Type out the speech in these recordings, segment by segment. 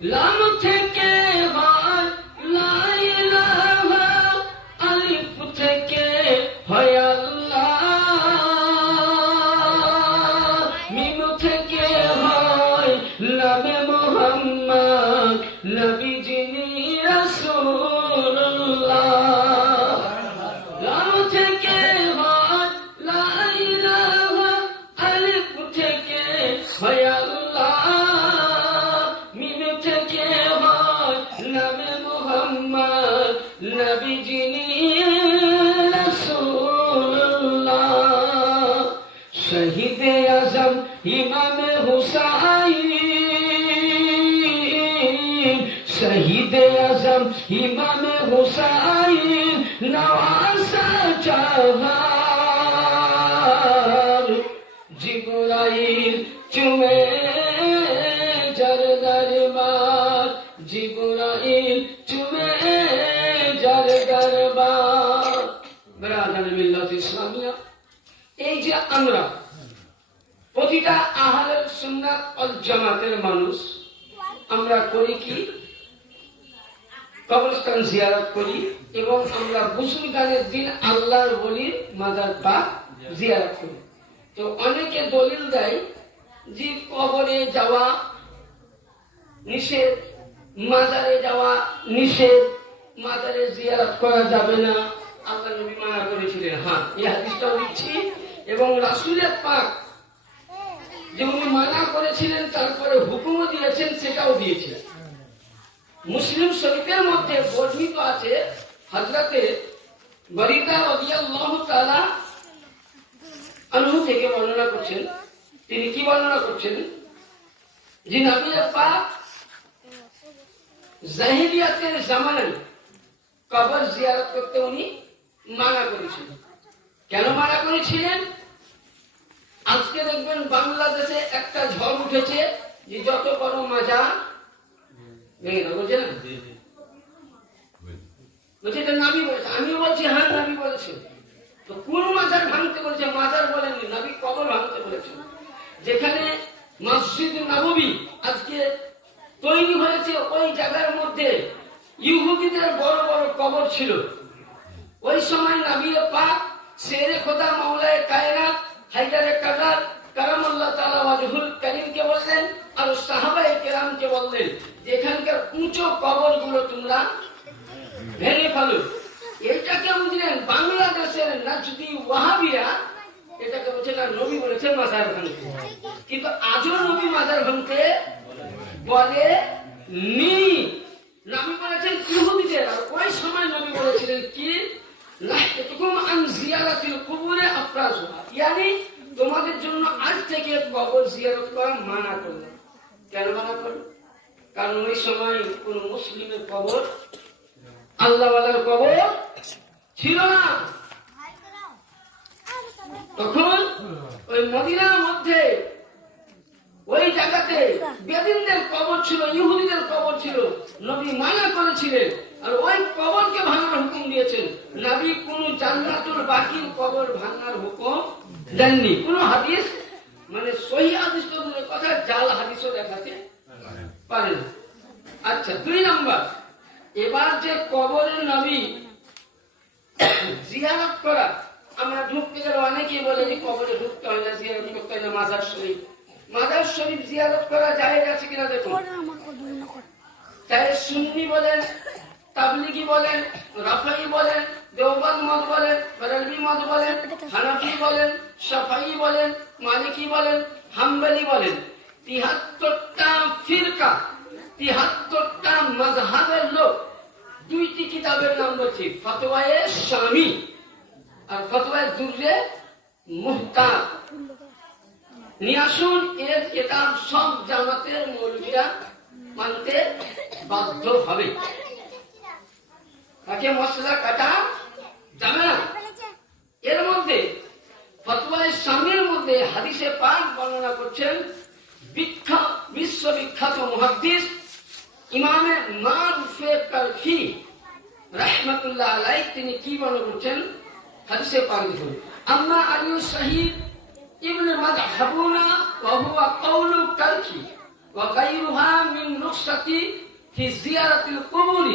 লাম থেকে হয় লা ইলাহা, আলিফ থেকে হয় আল্লাহ, মিম থেকে হয় নামে মুহাম্মদ, নবী যিনি রাসূলুল্লাহ। লাম থেকে হয় লা ইলাহা, আলিফ থেকে হয় আল্লাহ, মিম থেকে হয় নামে মুহাম্মদ, নবী যিনি রাসূলুল্লাহ। শহীদে আজম ইমামে হুসাইন, শহীদে আজম ইমামে হুসাইন, নওয়াসা জাহার, জিবরাইল চুমে যার দরবার, জিবরাইল চুমে যার দরবার। ব্রাদার মিল্লাত ইসলামিয়া, এই যে আমরা প্রতিটা আহলে সুন্নাত ওয়াল জামাতের মানুষ, আমরা করি কি? কবরস্থান জিয়ারত করি এবং আমরা বুজুর্গানের দিন আল্লাহর ওলির মাজার পাক জিয়ারত করি। তো অনেকে দলিল দেয় যে কবরে যাওয়া নিষেধ, মাজারে যাওয়া নিষেধ, মাজারে জিয়ারত করা যাবে না, আল্লাহ নবী মানা করেছিলেন। হ্যাঁ, এই হাদিসটাও দিচ্ছি এবং রাসূলের পাক যে উনি মানা করেছিলেন তারপরে হুকুমও দিয়েছেন সেটাও দিয়েছিলেন। মুসলিম শরীফের মধ্যে বর্ণিত আছে, হযরতে বরিদা রাদিয়াল্লাহু তাআলা আনহু থেকে বর্ণনা করছেন। তিনি কি বর্ণনা করছেন? যে নবী পাক জাহিলিয়াতের জামানায় কবর জিয়ারত করতে উনি মানা করেছিলেন। কেন মানা করেছিলেন? আজকে দেখবেন বাংলাদেশে একটা ঝড় উঠেছে যে যত বড় মাজার ভেঙে না, বলছে না? বলছে এটা নবী বলেছে। আমি বলছি হ্যাঁ নবী বলেছে। তো কোন মাজার ভাঙতে বলেছে? মাজার বলেননি, নবী কবর ভাঙতে বলেছে। যেখানে মসজিদ নববী আজকে তৈরি হয়েছে, ওই জায়গার মধ্যে ইহুদিদের বড় বড় কবর ছিল। ওই সময় নবী পাক শেরে খোদা মাওলায়ে কায়নাত হায়দারে কাদার কারামাল্লাহ তাআলা ওয়াজহুল কারীমকে বললেন আর সাহাবায়ে কেরামকে বললেন যে এখানকার উঁচু কবরগুলো তোমরা ভেঙে ফেলো। এটাকে বুঝলেন বাংলাদেশের নাজদি ওয়াহাবিরা এটাকে বলছে না নবী বলেছে মাজার ভাঙতে, কিন্তু আজও নবী মাজার ভাঙতে বলে নি। নবী বলেছেন ইহুদিদের, আর ওই সময় নবী বলেছিলেন কি? লাহতুকুম আন জিয়ারাতিল কুবুরে আফরাজুহা, ইয়ানি তোমাদের জন্য আজ থেকে কবর জিয়ারত করা মানা করলো। কেন মানা করলো? কারণ ওই সময় কোন মুসলিমের কবর, আল্লাহওয়ালার কবর ছিল না। তখন ওই মদিনার মধ্যে ওই জায়গাতে বেদিনদের কবর ছিল, ইহুদিদের কবর ছিল। নবী মানা করেছিলেন আর ওই কবরকে ভাঙার হুকুম দিয়েছেন। নবী কোন জান্নাতুল বাকির কবর ভাঙার হুকুম দেননি। কোন হাদিস মানে সহিহ হাদিস তো দূরের কথা, জাল হাদিসও দেখাতে পারে না। আচ্ছা, 2 নাম্বার, এবার যে কবরের নবী জিয়ারত করা, আমরা ঢুকতে গেলে অনেকেই বলে যে কবরে ঢুকতে হয় না, জিয়ারত করতে হয় না। মাজার শরীফ, মাজার শরীফ জিয়ারত করা জায়েজ আছে কিনা দেখুন। চাহে সুন্নি বলেন, তাবলিগি বলেন, রাফাই বলেন, দেওবন্দ মত বলেন, বেরেলভি মত বলেন, হানাফি বলেন, শাফাই বলেন, মালিকি বলেন, হাম্বলি বলেন, 73টা ফিরকা, 73টা মাযহাবের লোক 2টি কিতাবের নাম বলছি, ফতওয়ায়ে শামি আর ফতওয়ায়ে দুররে মুহতার। নিয়ে আসুন, এর কিতাব সব জামাতের মৌলবীরা মানতে বাধ্য হবে। তাকে মশলা কাটা যাবে না। এর মধ্যে ফতওয়ায়ে শামির মধ্যে হাদিসে পাক বর্ণনা করছেন বিশ্ববিখ্যাত মুহাদ্দিস ইমামে মারুফে কারখি রাহমাতুল্লাহ আলাইহি, তিনি কি বর্ণনা করছেন হাদিসে পাক দেখুন। আম্মা আলী শাহীদ ইবনে মাযহাবুনা ওয়া হুয়া কাউলু কারখি وغيرها من رخصة في زيارة القبور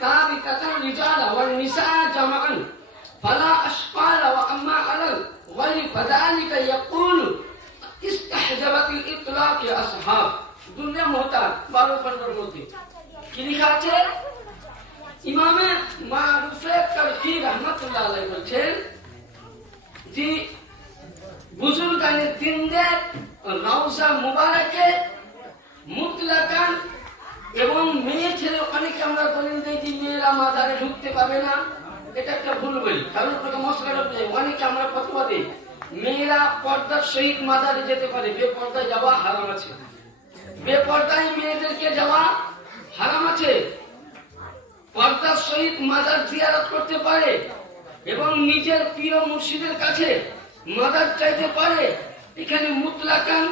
ثابتة الرجال والنساء جمعا فلا أشقال. وأما على الغير فذلك يقول استحجبت الإطلاق يا أصحاب দুনিয়া মোহতার 12 খন্ডের মধ্যে কি লেখা আছে? ইমামে মারুফে কারকি রাহমাতুল্লাহ আলাইহি বলেন যে বুজুর্গানে দিনদের রওজা মুবারকে মুতলাকান এবং মেয়ে ছেলে অনেকে আমরা বলেন যে মেয়েরা মাজারে ঢুকতে পাবে না, এটা একটা ভুল বলি। কারণ মশলাটা অনেকে আমরা ফতোয়া দিই মেয়েরা পর্দার সহিত মাজারে যেতে পারে, বেপর্দায় যাওয়া হারাম আছে। বেপর্দায় মেয়েদেরকে যাওয়া হারাম আছে। পর্দার সহিত মাজার জিয়ারত করতে পারে এবং নিজের প্রিয় মুর্শিদের কাছে মাজার চাইতে পারে। এখানে মুতলাকান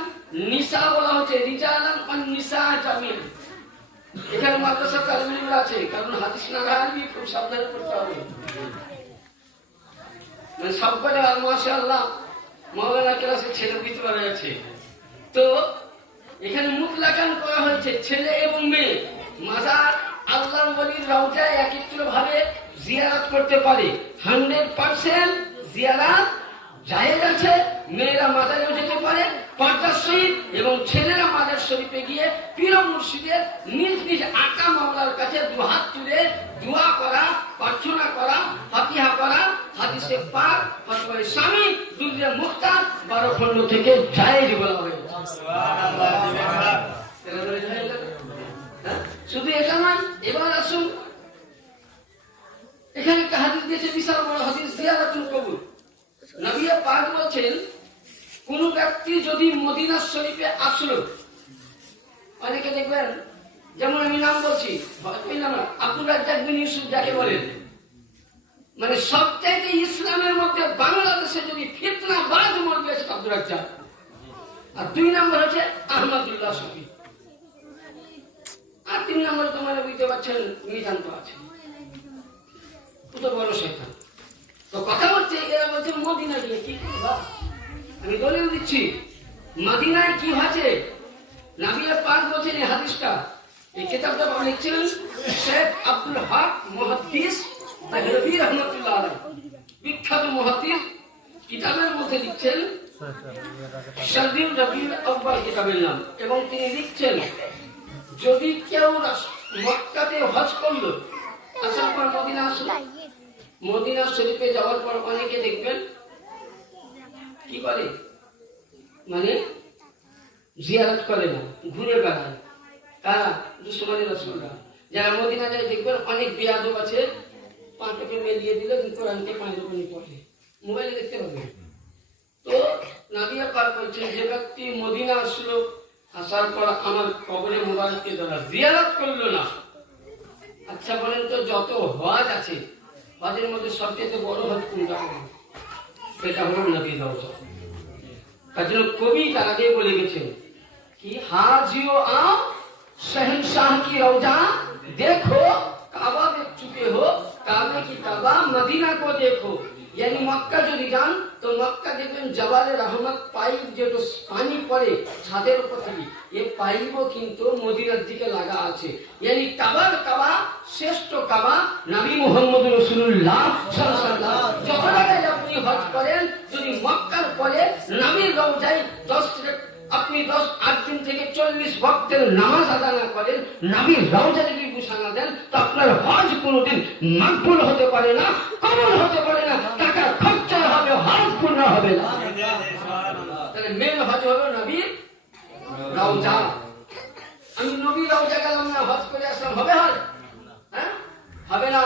নিসা বলা হচ্ছে, রিজালান আর নিসা জামিল। এখানে মাদ্রাসা তালিম আছে, কারণ হাদিস না জানলে খুব সাবধানে করতে হবে। মানে সবকটা মাশাআল্লাহ মাওলানা ক্লাসে ছেলে দিতে পারা যাচ্ছে। তো এখানে মুতলাকান করা হয়েছে, ছেলে এবং মেয়ে মাজার আল্লাহর ওলির রওজায় একত্রভাবে জিয়ারত করতে পারে। 100% জিয়ারত জায়েজ আছে। মেয়েরা মাজারেও যেতে পারে পর্দার সহিত এবং ছেলেরা মাজার শরীফে গিয়ে পীর মুর্শিদের নিজ নিজ আকা মাওলার কাছে দুহাত তুলে দোয়া করা, প্রার্থনা করা, ফাতিহা করা হাদিসে পাক ফতোয়ায়ে স্বামী দুনিয়া মুখতার 12 খন্ড থেকে জায়েজ বলা হয়েছে। সুবহানাল্লাহ। শুধু এটা নয়, এবার আসুন এখানে একটা হাদিস দিয়েছে, বিশাল বড় হাদিস, জিয়ারাতুল কবর। নবী পাক বলেছেন কোন ব্যক্তি যদি মদিনা শরীফে আসলো, অনেকে দেখবেন যেমন আমি নাম বলছি আব্দুর রাজ্জাক বিন ইউসুফ যাকে বলেন, মানে সবচাইতে ইসলামের মধ্যে বাংলাদেশে যদি ফিতনাবাজ মরবে আছে আব্দুর রাজ্জাক, আর 2 নম্বর হচ্ছে আহমদুল্লাহ শফি, আর 3 নম্বর তোমার বুঝতে পারছেন মিজান তো আছে, কত বড় শয়তান। তো কথা হচ্ছে এরা বলছে মদিনা গিয়ে কি করবা, আমি দলিল দিচ্ছি মদিনায় কি হয়েছে। নবী পাক বলেছেন এই হাদিসটা, এই কিতাবটা লিখছিলেন শেখ আব্দুল হক মুহাদ্দিস তাহরবি রাহমাতুল্লাহ আলাইহি, বিখ্যাত মুহাদ্দিস। কিতাবের মধ্যে লিখছেন শারদিউল রবিউল আউয়াল কিতাবের নাম, এবং তিনি লিখছেন যদি কেউ মক্কাতে হজ করলো, আসার পর মদিনা আসলো, মদিনা শরীফে যাওয়ার পর অনেকে দেখবেন কি করে, মানে জিয়ারত করে না, ঘুরে বেড়ায়। কারা? দুশমনে রাসূলরা। যারা মদিনা যায় দেখবেন অনেক বেয়াদব আছে, পাঁচটাকে মেলিয়ে দিলে কোরআনকে পাঁচের উপর পড়ে, মোবাইলে দেখতে পাবে। তো নবী পাক বলছেন যে ব্যক্তি মদিনা আসলো, আসার পর আমার কবরে মুবারককে যারা জিয়ারত করলো না, আচ্ছা বলেন তো যত হজ আছে হজের মধ্যে সবচেয়ে বড় হজ কোনটা? সেটা হলো নবীর রওজা। তার জন্য কবি তার আগে বলে গেছেন कि हाजियो आओ शहंशाह की रौजा देखो, काबा देख चुके हो, काबे की काबा मदीना को देखो। यानी मक्का যদি যান তো মক্কা দেখবেন জবালে রহমত পাইপ যেটা পানি পড়ে ছাদের উপর থেকে, এই পাইপও কিন্তু মদিনার দিকে লাগা আছে। यानी কাবার কাবা শ্রেষ্ঠ কাবা নবী মুহাম্মদ রাসূলুল্লাহ সাল্লাল্লাহু আলাইহি ওয়াসাল্লাম। যখন আপনি হজ করেন যদি মক্কার পরে নবীর রওজায় 10 আপনি 8 দিন থেকে 40 ওয়াক্তের নামাজ আদা না করেন, নবীর রওজা যদি বুঝা না দেন, তো আপনার হজ কোনোদিন মাকবুল হতে পারে না, কবুল হতে পারে না, টাকা খরচা হবে, হজ পূর্ণ হবে না। তাহলে মেন হজ হলো নবীর রওজা। আমি নবীর রওজা গেলাম না, হজ করে আসলাম, হবে হজ? হ্যাঁ, হবে না।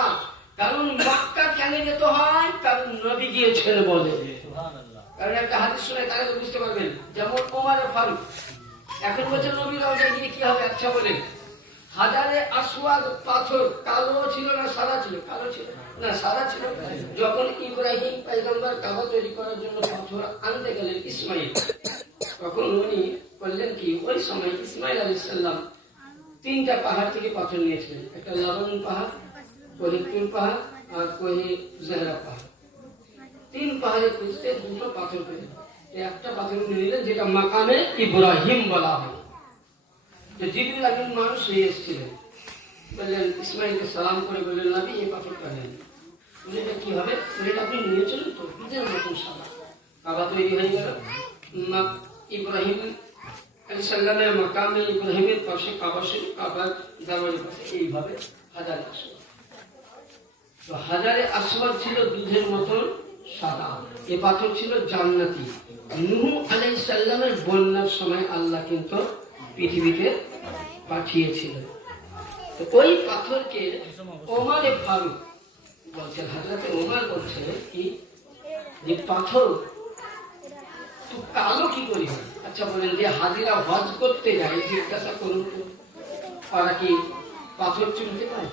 কারণ মক্কা কেন যেতে হয়? কারণ নবী গিয়েছেন বলে। কারণ একটা হাদিস শুনে তাহলে তো বুঝতে পারবেন। যেমন ওমর ফারুক এখন বলছে নবী রওজায় গিয়ে কি হবে? আচ্ছা বলেন, হাজারে আসওয়াদ পাথর কালো ছিল না সাদা ছিল? কালো ছিল না, সাদা ছিল। যখন ইব্রাহিম পয়গম্বর কাবা তৈরি করার জন্য পাথর আনতে গেলেন ইসমাইল, তখন উনি বললেন কি, ওই সময় ইসমাইল আলাইহিস সালাম 3টা পাহাড় থেকে পাথর নিয়েছিলেন, একটা লবণ পাহাড়, কোহিতুর পাহাড় আর কোহি জহরা পাহাড়। 3 পাহাড়ে খুঁজতে 2টো পাথর পেলেন। একটা পাথর নিলেন যেটা মাকামে ইব্রাহিম বলা হয়। তো জিবরিল আমিন মানুষ হয়ে এসেছিলেন, বললেন ইসমাইলকে সালাম করে বললেন নবী এই পাথরটা নেন। বলে এটা কি হবে? বলে এটা আপনি নিয়ে চলুন তো, দুধের মতন সাদা। কাবা তৈরি হয়ে গেল। ইব্রাহিম আলাইহিস সালামের মাকামে ইব্রাহিমের পাশে কাবা শরীফ, কাবার দরজার পাশে এইভাবে হাজারে আসওয়াদ। তো হাজারে আসওয়াদ ছিল দুধের মতন সাদা। এ পাথর ছিল জান্নাতি। নূহ আলাইহিস সালামের বন্যার সময় আল্লাহ কিন্তু পৃথিবীতে পাঠিয়েছিলেন। তো ওই পাথরকে ওমর ফারুক বলছেন, হযরত ওমর বলছেন কি যে পাথর তো কালো কি করে হয়? আচ্ছা বলেন যে হাজিরা হজ করতে যায়, জিজ্ঞাসা করুন তো ওরা কি পাথর চুনতে পায়?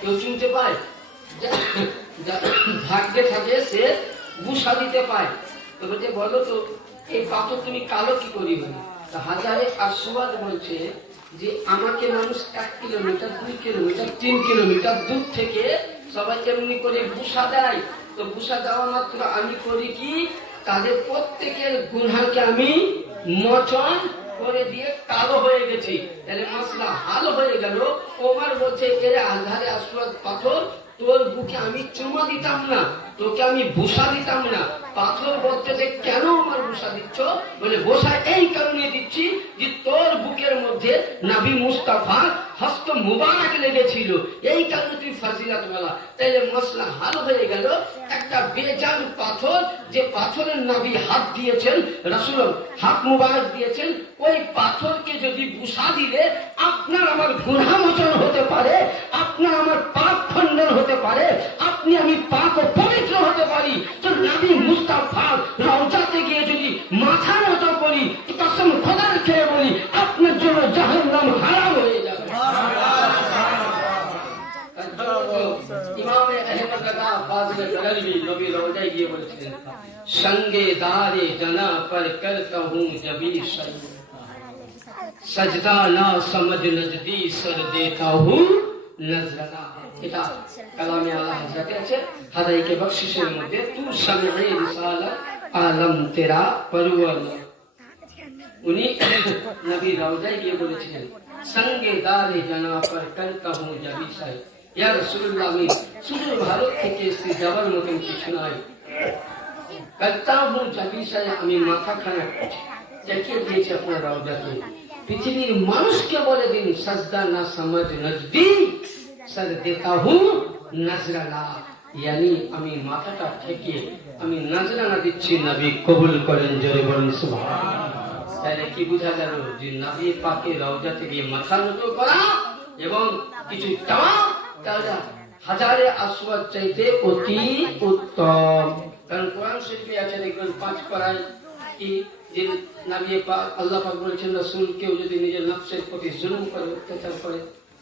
কেউ চুনতে পায়? ভাগ্যে থাকে সে বুসা দিতে পায়। তো বলছে বলো তো এই পাথর তুমি কালো কি করি হয়? হাজারে আসওয়াদ বলছে যে আমাকে মানুষ 1 কিলোমিটার 2 কিলোমিটার 3 কিলোমিটার দূর থেকে সবাই এমনি করে বুসা দেয়। তো বুসা দেওয়া মাত্র আমি করি কি তাদের প্রত্যেকের গুনাহকে আমি মোচন করে দিয়ে কালো হয়ে গেছি। তাহলে মাসলা হাল হয়ে গেল। ওমর বলছে এর আধারে আসওয়াদ পাথর, তোর বুকে আমি চুমা দিতাম না, তোকে আমি ভূষা দিতাম না। পাথর বলতে যে কেন আমার ভূষা দিচ্ছ? বলে ভূষা এই কারণে দিচ্ছি যে তোর বুকের মধ্যে নবী মুস্তাফা হস্ত মুবারক লেগেছিল, এই কারণে তুই ফাজিলাত বলা। তাইলে মশলা হাল হয়ে গেল। একটা বেজান পাথর, যে পাথরের নবী হাত দিয়েছেন, রাসূল হাত মুবারক দিয়েছেন, ওই পাথরকে যদি ভূষা দিলে আপনার আমার গুনাহ মোচন হতে পারে, আপনার আমার পাপ খণ্ডন হতে পারে, আপনি আমি পাক ও পবিত্র হতে পারি। তো নবী মুস্তাফার রওজাতে গিয়ে যদি মাথা নত করি, কসম খোদার খেয়ে বলি আপনার জন্য জাহান্নাম হারাম হয়ে যাবে। ইমামে আহমদ রজা ফাজিল বরেলভী নবী রওজায় গিয়ে বলেছিলেন, সঙ্গে দারে জানা पर करता हूं जबी सजदा ना समझ नजदी सर देता हूं नजराना। এটা কালামে আল্লাহ হযরতে আছে। হাদাইকে বখশিশের মধ্যে তু শামে রিসালাত আলম তেরা পরওয়ার। উনি নবী রওজায় গিয়ে বলেছিলেন, সঙ্গে দারে জানা पर करता हूं जबी साई, ইয়া রাসূলুল্লাহ আমি শুধু ভারত থেকে এসে যাওয়ার মতন কিছু নয়, करता हूं जबी साई আমি মাথা খানা দেখিয়ে দিয়েছি আপনার রওজাতে। পৃথিবীর মানুষকে বলে দিন সাজদা না সমঝ নজদি সর দেতা হু নজরানা, यानी আমি মাথাটা ঠেকিয়ে আমি নজরানা দিচ্ছি, নবী কবুল করেন জোরে বলুন সুবহানাল্লাহ। তাহলে কি বোঝা গেল যে নবী পাকের রওজাতে গিয়ে মাথা নত করা এবং কিছু চাওয়া তাহলে হাজারে আসওয়াদ চাইতে অতি উত্তম। কারণ কোরআন শরীফে আছে দেখবেন 5 পারায় কি যে নবী পাক আল্লাহ পাক বলেছেন রাসূল কেউ যদি নিজের নফসের প্রতি জুলুম করে অত্যাচার করে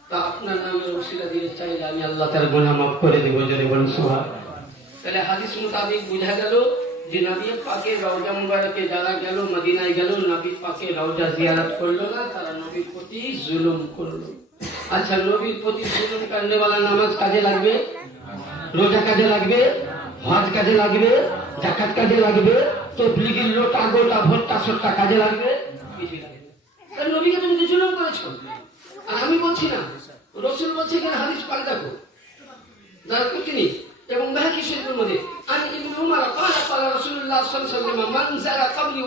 তা আপনার নামের ওসিলা দিয়ে চাইলে আমি আল্লাহ তার গুনাহ মাফ করে দেব জোরে বলুন সুবহানাল্লাহ। তাহলে হাদিস মোতাবেক বোঝা গেল যে নবী পাকের রওজা মুবারকে যারা গেল, মদিনায় গেল, নবী পাকের রওজা জিয়ারত করলো না, তারা নবীর প্রতি জুলুম করলো। আচ্ছা নবীর প্রতি জুলুম করলে वाला নামাজ কাজে লাগবে, রোজা কাজে লাগবে, হজ কাজে লাগবে, যাকাত কাজে লাগবে, তবলিগের লোটা গোটা ভোট্টা সট্টা কাজে লাগবে, কিছু লাগবে না। নবীকে তুমি জুলুম করেছো আর আমি বলছি না, রাসূল বলছে কেন হাদিস পাল্টা দেখো দরকার কি এবং বাকি শরীফের মধ্যে আন ইবনে উমর قال قال رسول الله صلى الله عليه وسلم من زار قبري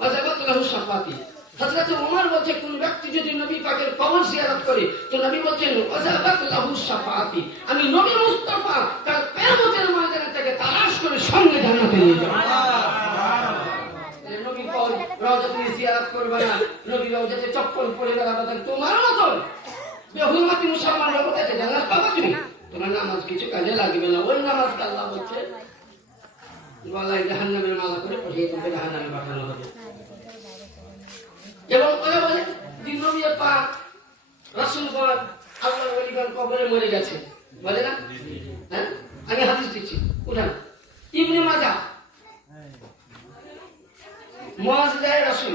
وجبت له شفاعتي। হযরত ওমর বলছে কোন ব্যক্তি যদি নবী পাকের কবর জিয়ারত করে তো নবী বলেন ওয়াজাবাত লাহু শাফাআতি, আমি নবী মুস্তাফা তার কিয়ামতের ময়দানে তাকে তালাশ করে সঙ্গে জান্নাতে নিয়ে যাব। নবী কবর রওজা তুমি জিয়ারত করবে না, নবী রওজাতে চপ্পল পরে বেড়াবে, তোমার মত বেহুরমতি মুসলমানরা কোথায় জান্নাত পাবে? তুমি তোমার নামাজ কিছু কাজে লাগবে না। ওই নামাজ আল্লাহ বলছে গলায় জাহান্নামের মালা করে পাঠিয়ে তোমাকে জাহান্নামে পাঠানো হবে। এবং ওরা বলে যে নবী পাক রাসূলগণ আল্লাহর ওলিগণ কবরে মরে গেছে, বলে না? হ্যাঁ আমি হাদিস দিচ্ছি, উঠান ইবনে মাজাহ মুআজিজায়ে রাসূল,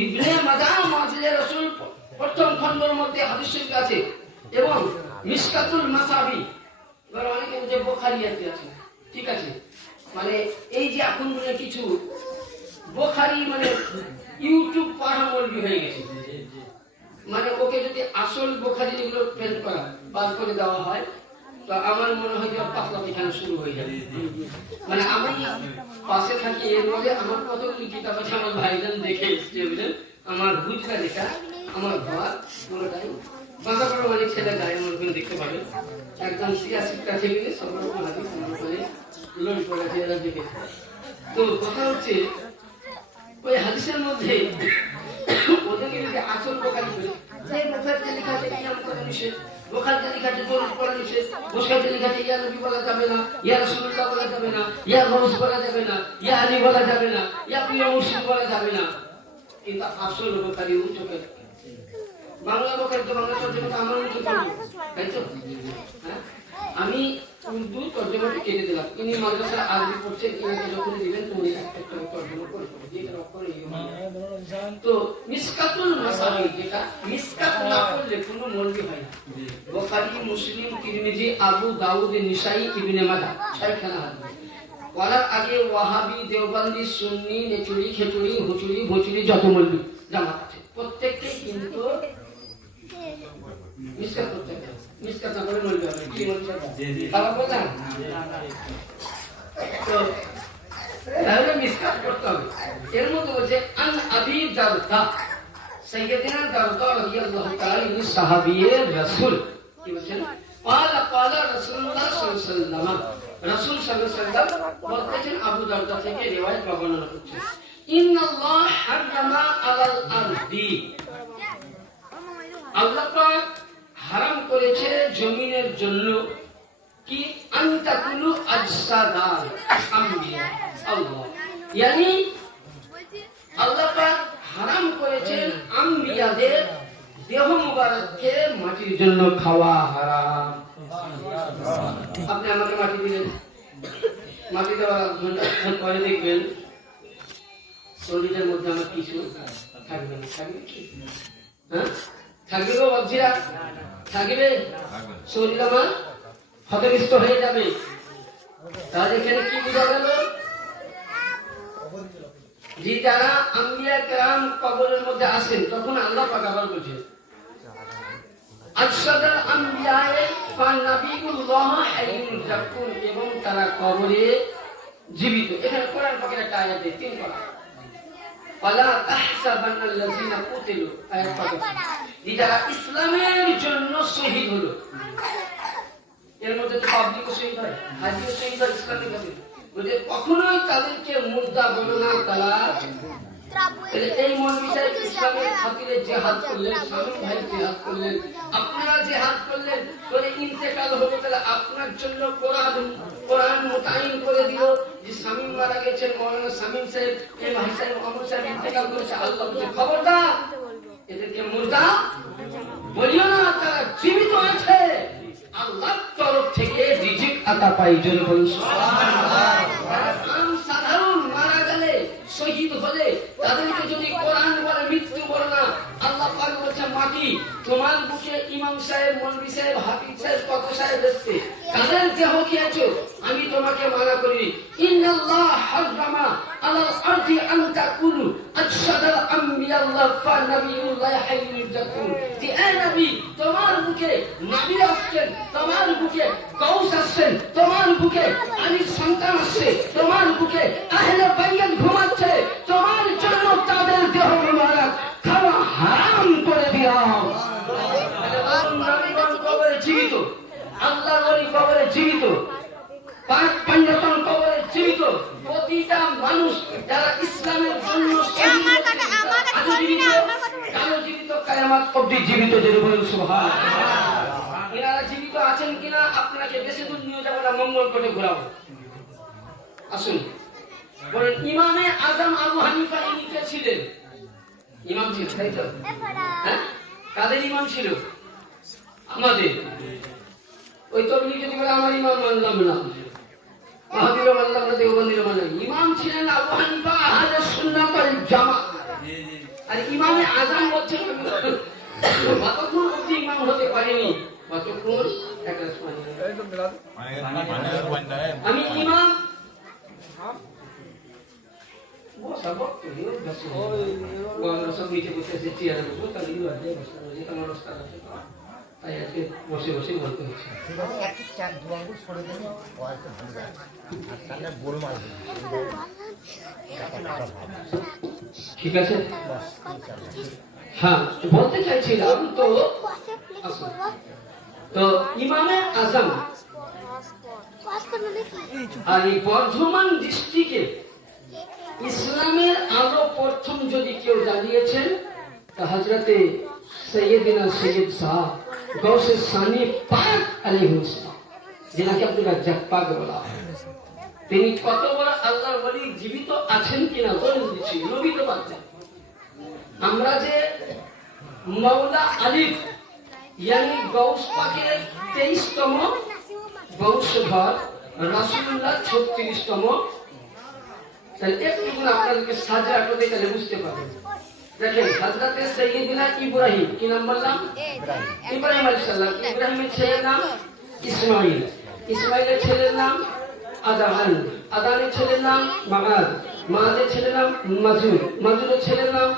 ইবনে মাজাহ মুআজিজায়ে রাসূল প্রথম খণ্ডের মধ্যে হাদিস শরীফ আছে এবং মিশকাতুল মাসাবি বড় অনেকে যে বুখারী আছে, ঠিক আছে, মানে এই যে এখন কিছু বুখারী মানে ইউটিউব পড়া মৌলবি হয়ে গেছে, মানে ওকে যদি আসল বোখারি যেগুলো প্রেন্ট করা বার করে দেওয়া হয় তো আমার মনে হয় যে পাতলা পায়খানা শুরু হয়ে যাবে। মানে আমি পাশে থাকি এর মধ্যে আমার কতগুলি কিতাব আছে আমার ভাইজান দেখে এসছে বুঝলেন। আমার বুঝলা লেখা আমার ঘর পুরোটাই বাঁকা বড় মানে ছেলে গায়ে আমার দেখতে পাবেন একদম ৮৬টা থেকে সব রকম হাদিস আমার ওখানে লোড করে আছে এরা দেখেছে। তো কথা হচ্ছে ওই হাদিসের মধ্যে ওদেরকে যদি আসল বোখারি করে যে বোখারিতে লেখা আছে কিয়াম করে নিষেধ, বোখারিতে লেখা আছে দরুদ পড়া নিষেধ, বোখারিতে লেখা আছে ইয়া নবী বলা যাবে না, ইয়া রাসূলুল্লাহ বলা যাবে না, ইয়া গৌস বলা যাবে না, ইয়া আলী বলা যাবে না, ইয়া প্রিয় মুর্শিদ বলা যাবে না, কিন্তু আসল বোখারি উঠে বাংলা বোখারি তো বাংলা তর্জমা আমার উঠে পড়বে তাই তো। হ্যাঁ আমি উর্দু তর্জমাটি কেটে দিলাম, ইনি মাদ্রাসা আরবি পড়ছেন, ইনাকে যখন দিবেন তুমি একটা তর্জমা করে তো মিসকাতুল মাসাবি যেটা মিসকাত না করলে কোনো মৌলবি হয় না। বুখারী, মুসলিম, তিরমিজি, আবু দাউদ, নিসাই, ইবনে মাজাহ ছয়খানা হাদিস। বলার আগে ওয়াহাবি, দেওবন্দি, সুন্নি, নেচুরি, খেচুরি, হুচুরি, ভুচুরি যত মৌলবি জামাত আছে প্রত্যেককে কিন্তু মিসকাত করতে হবে। মিসকাত না করে মৌলবি হবে কি বলছেন বাবা বললাম তো তাহলে মিসকাত করতে হবে। এর মধ্যে বলছে আন আবি দারদা সাইয়্যিদিনা দারদা রাদিয়াল্লাহু তাআলা ইনি সাহাবীয়ে রাসূল কি বলেন قال রাসূলুল্লাহ সাল্লাল্লাহু আলাইহি ওয়াসাল্লাম রাসূল সাল্লাল্লাহু আলাইহি ওয়াসাল্লাম বলতেছেন আবু দারদা থেকে রিওয়ায়াত বর্ণনা করছেন ইন্নাল্লাহ হারামা আলাল আরদি আল্লাহ পাক হারাম করেছে জমিনের জন্য কি আনতাকুলু আজসাদাল আম্বিয়া আল্লাহ yani আল্লাহ পাক হারাম করেছেন আম্বিয়াদের দেহ মুবারককে মাটির জন্য খাওয়া হারাম। আপনি আমাকে মাটি দিলেন, মাটি দেওয়ার ঘন্টা পরে দেখবেন শরীরের মধ্যে আমার কিছু থাকবে না, থাকবে কি হ্যাঁ থাকবে গো বাবজিরা থাকবে, শরীর আমার ক্ষতিগ্রস্ত হয়ে যাবে। তাহলে এখানে কি বোঝা গেল যে যারা আম্বিয়া কেরাম কবরের মধ্যে আসেন তখন আল্লাহ পাক আবার বলছেন আশহাদুল আম্বিয়ায়ে ফানাবিউল্লাহ হাইয়ুন যাকুন এবং তারা কবরে জীবিত। এখানে কোরআন পাকের একটা আয়াত আছে 3 পারা ওয়ালা তাহসাবান্নাল্লাযিনা কুতিলু আয়াত পাক যে যারা ইসলামের জন্য শহীদ হলো এর মধ্যে তো পাবলিকও শহীদ হয়, হাজিও শহীদ হয়, ইসলামের কাছে বলে কখনোই তাদেরকে মুর্দা বলো না তারা। এই মন বিষয়ে ইসলামের খাতিরে জিহাদ করলেন, স্বামী ভাই জিহাদ করলেন, আপনারা জিহাদ করলেন, করে ইন্তেকাল হলো তাহলে আপনার জন্য কোরআন মুতায়িন করে দিল যে স্বামী মারা গেছেন মৌলানা শামীম সাহেব, এই ভাই সাহেব অমর সাহেব ইন্তেকাল করেছে, আল্লাহ বলছে খবরদার এদেরকে মুর্দা বলিও না, তারা জীবিত আছে, আল্লাহর তরফ থেকে রিজিক আতা পাই। জন্য বলুন সুবহানাল্লাহ। সাধারণ মারা গেলে শহীদ হলে তাদেরকে যদি কোরআন বলে মৃত্যু বলে না, আল্লাহ পাক বলছে মাটি তোমার বুকে ইমাম সাহেব, মৌলভী সাহেব, হাফিজ সাহেব, কত সাহেব এসছে, কাদের দেহ খেয়েছো আমি তোমাকে মানা করি। ইন্নাল্লাহ হারামা আলাল আরদি আন তাকুলু আশহাদাল আম্বিয়াল্লাহ ফানাবিউল্লাহ হাইয়ুন যাকুন। যে এই নবী তোমার বুকে নবী আসছেন, তোমার বুকে গৌস আসছেন, তোমার বুকে আলীর সন্তান আসছে, তোমার বুকে আহলে বাইত ঘুমাচ্ছে, তোমার জন্য তাদের দেহ মুবারক খাওয়া হারাম করে দিলাম। নবীগণ কবরে জীবিত, আল্লাহর ওলি কবরে জীবিত, পাঁচ পাঞ্জাতন কবরে জীবিত, প্রতিটা মানুষ যারা ইসলামের জন্য জীবিত কিয়ামত অবধি জীবিত। যদি বলেন সুবহানাল্লাহ। এনারা জীবিত আছেন কিনা আপনাকে বেশি দূর নিয়ে যাবো না, মঙ্গল কোটে ঘোরাবো। আসুন বলেন ইমামে আজম আবু হানিফা ইনি কে ছিলেন? ইমাম ছিলেন তাই তো? হ্যাঁ কাদের ইমাম ছিল? আমাদের। ওই তবলিগ যদি বলে আমার ইমাম মানলাম না, ওয়াহাবিরা মানলাম না, দেওবন্দিরা মানলাম, ইমাম ছিলেন আবু হানিফা আহলে সুন্নাত ওয়াল জামাত। আর ইমামে আজম বলছেন কতক্ষণ অবধি ইমাম হতে পারেনি, কতক্ষণ আমি ইমাম বসা বক্ত বসা সব নিচে বসে আছে চেয়ারে বসবো তাহলে যেটা আমার রাস্তা আছে তাই আজকে বসে বসে বলতে হচ্ছে ঠিক আছে হ্যাঁ বলতে চাইছিলাম তো তো ইমামে আজম আর এই বর্ধমান ডিস্ট্রিক্টে ইসলামের আলো প্রথম যদি কেউ জ্বালিয়েছেন তা হযরতে সৈয়দিনা সৈয়দ সাহেব গৌসে সানি পাক আলাইহিস সালাম যিনাকে আপনারা জাপ্পাক বলা হয় তিনি কত বড় আল্লাহর ওলি জীবিত আছেন কিনা বলে দিচ্ছি নবী তো বাচ্চা আমরা যে মাওলা আলিফ यानी गौस पाकेर 23তম বংশধর রাসূলুল্লাহ 36তম তাহলে একটু আপনাদেরকে সাজা করে তাহলে বুঝতে পারবেন দেখেন হযরতে সাইয়্যিদিনা ইব্রাহিম কি নাম বললাম ইব্রাহিম আলাইহিস সালাম ইব্রাহিমের ছেলের নাম ইসমাঈল ইসমাঈলের ছেলের নাম আদান আদানের ছেলের নাম মাআদ মাআদের ছেলের নাম মাজুদ মাজুদের ছেলের নাম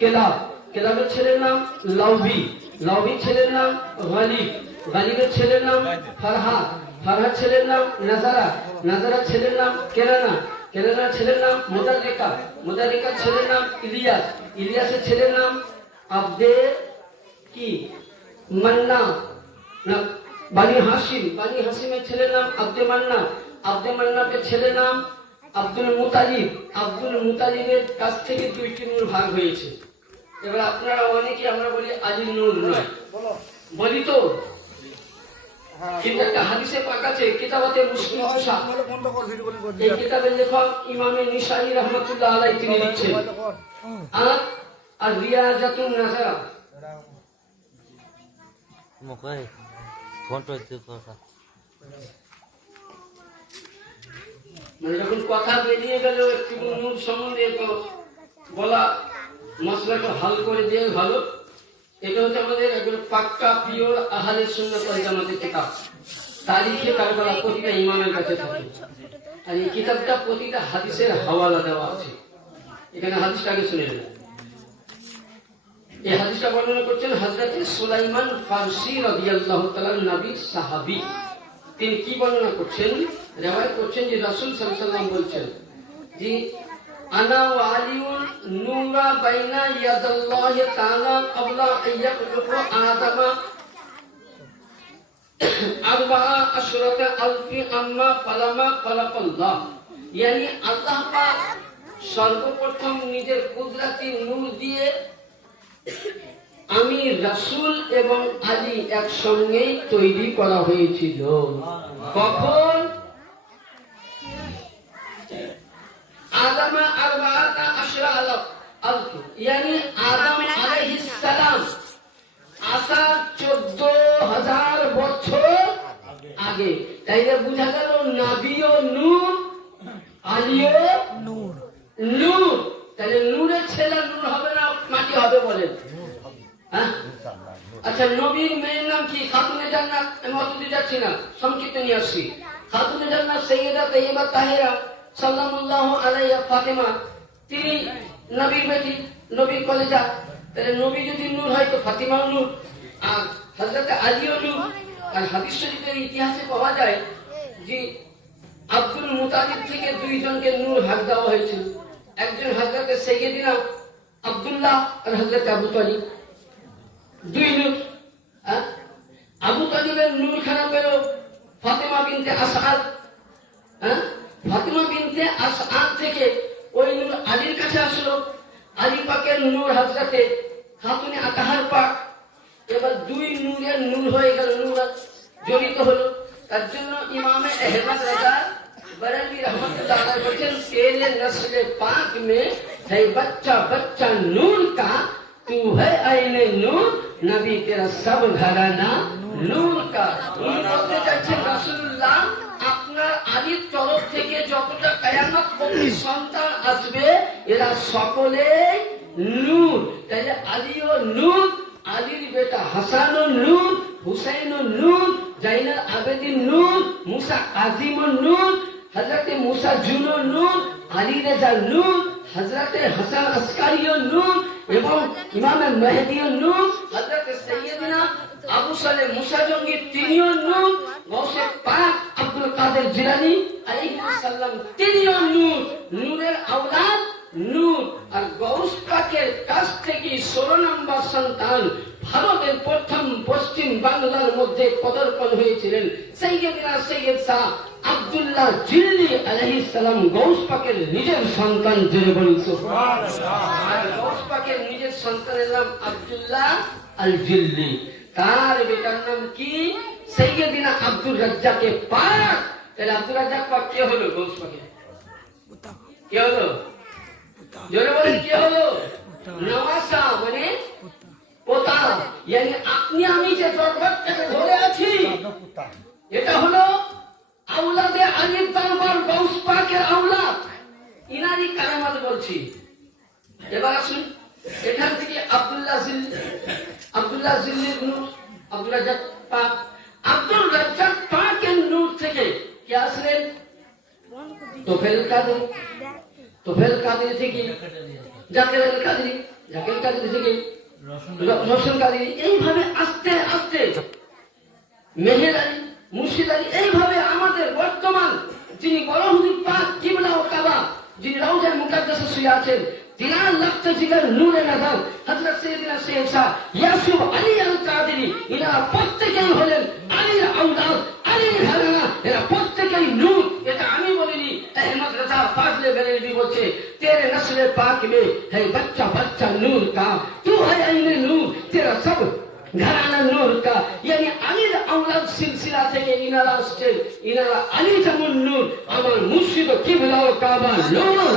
কেলাব কেলাবের ছেলের নাম লাউবি লাউবির ছেলের নাম গালিব গালিবের ছেলের নাম ফারহাদ ফারহাদ ছেলের নাম নাজারা নাজারার ছেলের নাম কেরানা কেরানার ছেলের নাম মুদাররিকা মুদাররিকার ছেলের নাম ইলিয়াস ইলিয়াসের ছেলের নাম আব্দে কি মান্না না বানি হাসিমের ছেলের নাম আব্দে মান্না আব্দে মান্নার ছেলের নাম আব্দুল মুতালিব আব্দুল মুতালিবের কাছ থেকে দুইটি নূর ভাগ হয়েছে এবার আপনারা অনেকে আমরা বলি আলী নূর নয় বলি তো কিন্তু একটা হাদিসে পাক আছে কিতাবাতে মুশকিল কুশা এই কিতাবের লেখক ইমামে নিসাই রাহমাতুল্লাহ আলাইহি তিনি লিখছেন আর রিয়াজাতুন নাজারা মুখে ফোন করতে কথা মানে যখন কথা বেরিয়ে গেল একটু নূর সম্বন্ধে তো বলা মশলাটা হাল করে দিয়ে ভালো এটা হচ্ছে আমাদের একদম পাক্কা পিওর আহলে সুন্নাত ওয়াল জামাতের কিতাব তারিখে কারবালা প্রতিটা ইমামের কাছে থাকে আর এই কিতাবটা প্রতিটা হাদিসের হাওয়ালা দেওয়া আছে এখানে হাদিসটা আগে শুনে নেবেন এই হাদিসটা বর্ণনা করছেন হযরত সুলাইমান ফারসি রাদিয়াল্লাহু তাআলা নবীর সাহাবী তিনি কি বর্ণনা করছেন রিওয়ায়াত করছেন যে রাসূল সাল্লাল্লাহু আলাইহি ওয়াসাল্লাম বলছেন যে আনা ওয়া আলিউন নূরা বাইনা ইয়াদাল্লাহি তাআলা ক্বাবলা আইয়াখলুকু আদামা আরবাআ আশরাতা আলফি আম্মা ফালামা খালাকাল্লাহ yani আল্লাহ পাক সর্বপ্রথম নিজের কুদরতি নূর দিয়ে আমি রাসূল এবং আলী একসঙ্গে তৈরি করা হয়েছিল কখন আদম আরবাআতা আশরা আলফ yani আদম আলাইহিস সালাম আসার 14000 বছর আগে তাইলে বুঝা গেল নবীও নূর আলীও নূর নূর তাহলে নূরের ছেলে নূর হবে না মাটি হবে বলেন হ্যাঁ আচ্ছা নবীর মেয়ের নাম কি খাতুনে জান্নাত আমি অতদূর যাচ্ছি না সংক্ষিপ্ত নিয়ে আসছি খাতুনে জান্নাত সাইয়্যিদা তাইয়্যিবা তাহিরা সাল্লাল্লাহু আলাইহা ফাতেমা তিনি নবীর বেটি নবীর কলেজা তাহলে নবী যদি নূর হয় তো ফাতিমাও নূর আর হযরত আলীও নূর আর হাদিস শরীফের ইতিহাসে পাওয়া যায় যে আব্দুল মুতালিব থেকে দুইজনকে নূর হাক দেওয়া হয়েছিল একজন হযরত সাইয়্যিদিনা আব্দুল্লাহ আর হযরত আবু তালিব দুই নূর আবু তালিবের নূর খানা পেল ফাতেমা বিনতে আসআদ ফাতেমা বিনতে আসআদ থেকে ওই নূর আলীর কাছে আসলো আলী পাকের নূর হযরতে খাতুনে আতাহার পাক এবার দুই নূরের নূর হয়ে গেল নূর জড়িত হলো তার জন্য ইমামে আহমদ রাজা बरेलवी रहमतुल्लाह अलैह बचन तेरे नस्ल पाक में है बच्चा बच्चा नूर का तू है आईने नूर नबी तेरा सब घराना नूर का उन বলতে চাচ্ছেন রাসূলুল্লাহ আপনার আলীর তরফ থেকে যতটা কিয়ামত পর্যন্ত সন্তান আসবে এরা সকলেই নূর তাহলে আলীও নূর আলীর বেটা হাসানও নূর হুসাইনও নূর জাইনাল আবেদিন নূর মুসা কাজিমও নূর हजरत मूसा जुनो नूर अली रजा नूर হযরতে হাসান আসকারিও নূর এবং ইমাম মেহদিও নূর, হযরতে সাইয়েদনা আবু সালেহ মুসা জঙ্গি তিনিও নূর, গৌসে পাক আব্দুল কাদের জিলানী আলাইহিস সালাম তিনিও নূর, নূরের আওলাদ নূর। আর গৌস পাকের কাছ থেকে 16 নম্বর সন্তান ভারতের প্রথম পশ্চিম বাংলার মধ্যে পদার্পণ হয়েছিলেন সৈয়দনা সৈয়দ শাহ আব্দুল্লাহ জিল্লি আলাইহিস সালাম, গৌস পাকের নিজের সন্তান। জেনে বলুন সুবহানাল্লাহ। গৌস পাকের নিজের সন্তানের নাম আব্দুল্লাহ আল জিল্লি, তার বেটার নাম কি সৈয়দনা আব্দুর রাজ্জাকে পাক। তাহলে আব্দুর রাজ্জাক পাক কে হলো? গৌস পাকের কে হলো? জোরে বলেন কে হলো? নওয়াসা মানে পোতা। মানে আপনি আমি যে দরবারটাকে ধরে আছি এটা হলো আওলাদে আলীর দরবার, গৌস পাকের আওলাদ, ইনারই কারামাত বলছি। এবার আসুন, এখান থেকে আব্দুল্লাহ জিল্লির নূর, আব্দুল রাজ্জাক পাক, আব্দুল রাজ্জাক পাকের নূর থেকে কে আসলেন? তোফেল কাদের থেকে জাকের কাদরি থেকে রোশন কাদরি, এইভাবে আস্তে আস্তে মেহের আলী, মুর্শিদ আলী, এইভাবে আমাদের বর্তমান যিনি বড় হুজুর পাক কিবলা ও কাবা, যিনি রওজায়ে মুকাদ্দাসে শুয়ে আছেন, তিনার লক্ষ জিগার নূরে নজর হযরত সাইয়েদনা সৈয়দ শাহ ইয়াসুফ আলী আল কাদরি, ইনারা প্রত্যেকেই হলেন আলীর আওলাদ, আলীর ঘরানা, এরা প্রত্যেকেই নূর। এটা আমি বলিনি, আহমদ রাজা ফাজলে বেরেলভি বলছে, তেরে নসলে পাক মে है बच्चा बच्चा नूर का, तू है आईने नूर, तेरा सब ঘরানা নূর কা। यानी আলীর আওলাদ সিলসিলা থেকে ইনারা আসছে, ইনারা আলী যেমন নূর, আমার মুর্শিদ ও কিবলা ও কাবা নূর।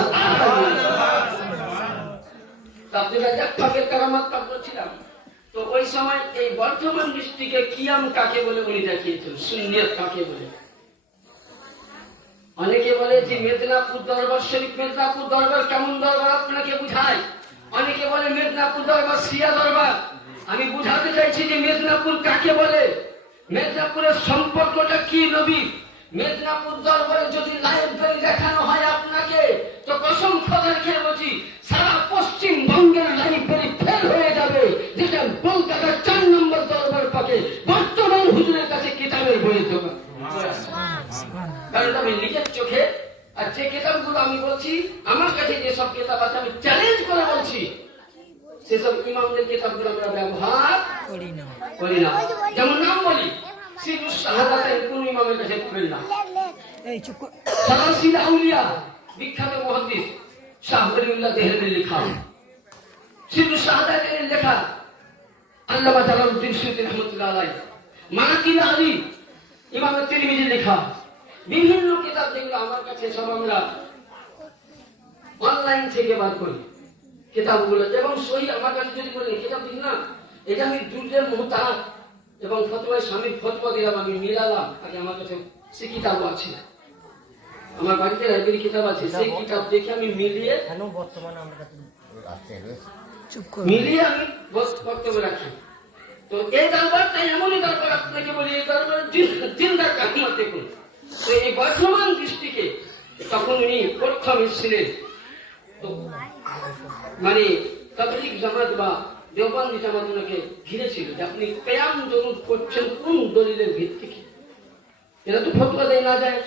আব্দুল রাজ্জাক পাকের কারামাত পাক বলছিলাম। তো ওই সময় এই বর্ধমান ডিস্ট্রিক্টে কিয়াম কাকে বলে উনি দেখিয়েছেন, সুন্নিয়ত কাকে বলে। অনেকে বলে যে মেদিনীপুর দরবার শরীফ, মেদিনীপুর দরবার কেমন দরবার আপনাকে বুঝায়। অনেকে বলে মেদিনীপুর দরবার শিয়া দরবার। আমি বুঝাতে চাইছি যে মেদিনীপুর কাকে বলে, মেদিনীপুরের সম্পর্কটা কি নবী। মেদিনীপুর দরবারে যদি লাইব্রেরি দেখানো হয় আপনাকে, তো কসম খোদার খেয়ে বলছি সারা পশ্চিমবঙ্গের লাইব্রেরি ফেল হয়ে যাবে, যেটা কলকাতার 4 নম্বর দরবার পাকে বর্তমান হুজুরের কাছে কিতাবের বইয়ের দোকান। কারণ আমি নিজের চোখে, আর যে কিতাবগুলো আমি বলছি আমার কাছে যেসব কিতাব আছে আমি চ্যালেঞ্জ করে বলছি, সেসব ইমামদের কিতাবগুলো আমরা ব্যবহার করি না। যেমন নাম বলি, সিরুস শাহাদাতের কোন ইমামের কাছে পড়বেন না। সালাসিল আউলিয়া বিখ্যাত মুহাদ্দিস শাহ ওলিউল্লাহ দেহলভির লেখা, সিরুস শাহাদাতের লেখা আল্লামা জালালউদ্দিন সুয়ুতী রাহমাতুল্লাহ আলাইহি, মানাকিব আলী ইমাম তিরমিজির লেখা, বিভিন্ন কিতাব যেগুলো আমার কাছে সব আমরা অনলাইন থেকে বার করি কিতাবগুলো। এবং সহি আমার কাছে যদি বলে কিতাব দিন না, এটা আমি দুর্গের মুহতারাম এবং ফতোয়া স্বামীর ফতোয়া দিলাম, আমি মিলালাম। আগে আমার কাছে সে কিতাবও আছে, আমার বাড়িতে লাইব্রেরি কিতাব আছে, সেই কিতাব দেখে আমি মিলিয়ে আমি বক্তব্য রাখি। তো এই দরবারটা এমনই দরবার, আপনাকে বলি এই দরবার জিন্দা কাহিনী দেখুন। তো এই বর্ধমান ডিস্ট্রিক্টে তখন উনি প্রথম এসেছিলেন, তো মানে তাবলীগ জামাত বা দেওবন্দি জামাত ওনাকে ঘিরেছিল যে আপনি কিয়াম দরুদ করছেন কোন দলিলের ভিত্তিতে। এরা তো ফতোয়া দেয় না যায়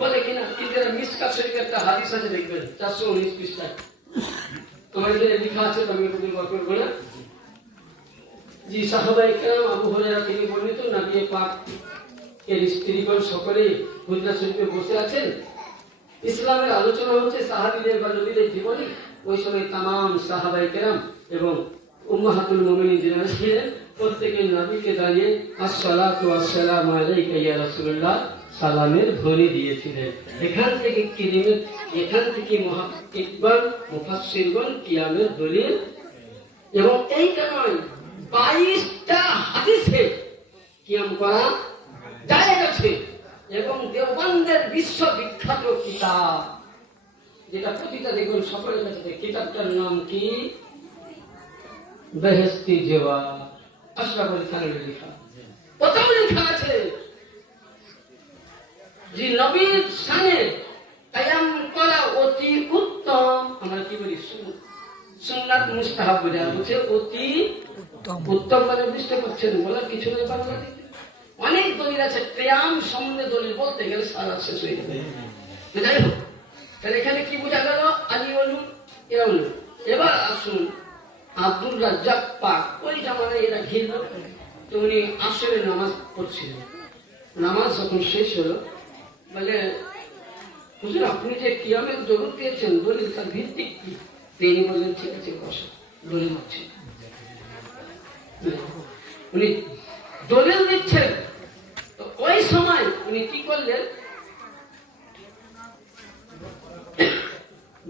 বলে কিনা, কিন্তু এরা মিসকাত শরীফের একটা হাদিস আছে দেখবেন 419 পৃষ্ঠায়, তোমার এখানে লেখা আছে, আমি একটু বলবো না। জি সাহাবায়ে কেরাম আবু হুরায়রা থেকে বর্ণিত, নবী পাক এর স্ত্রীগণ সকলেই হুজরা শরীফে বসে আছেন, ইসলামের আলোচনা হচ্ছে সাহাবীদের বা নবীদের জীবনী। ওই সময় তামাম সাহাবায়ে কেরাম এবং উম্মাহাতুল মুমিনিন যারা ছিলেন প্রত্যেকে নবীকে দাঁড়িয়ে আসসালাতু ওয়াসসালামু আলাইকা ইয়া রাসূলুল্লাহ সালামের ধ্বনি দিয়েছিলেন। এখান থেকে কিরিমের, এখান থেকে ইকবাল মুফাসসিরগণ কিয়ামের দলিল, এবং এই কারণে 22টা হাদিসে কিয়াম করা যায় গেছে। এবং দেওবন্দের বিশ্ববিখ্যাত কিতাব, যেটা প্রতিটা দেখুন সকলের কাছে, কিতাবটার নাম কি? বেহেশতি জওয়াব, আশরাফ আলী থানভীর লেখা। ওটাও লেখা আছে যে নবীর শানে কিয়াম করা অতি উত্তম উত্তম, আমরা কি বলি সুন্নাত মুস্তাহাব বলে, আর বলছে অতি উত্তম মানে বুঝতে পারছেন বলার কিছু নেই। বাংলাতে অনেক দলিল আছে, কেয়াম সম্বন্ধে দলিল বলতে গেলে সারা শেষ হয়ে যাবে। যাই হোক, তাহলে এখানে কি বোঝা গেল? আলী অলু এরা হল। এবার আসুন আব্দুল রাজ্জাক পাক, ওই জামানায় এরা ঘিরল, তো উনি আসরে নামাজ পড়ছিলেন। নামাজ যখন শেষ হলো, বলে হুজুর আপনি যে কিয়ামের দরুদ দিয়েছেন দলিল তার ভিত্তিক কি? তিনি বললেন ঠিক আছে বসো, দলিল হচ্ছে। উনি দলিল দিচ্ছেন, তো ওই সময় উনি কি করলেন?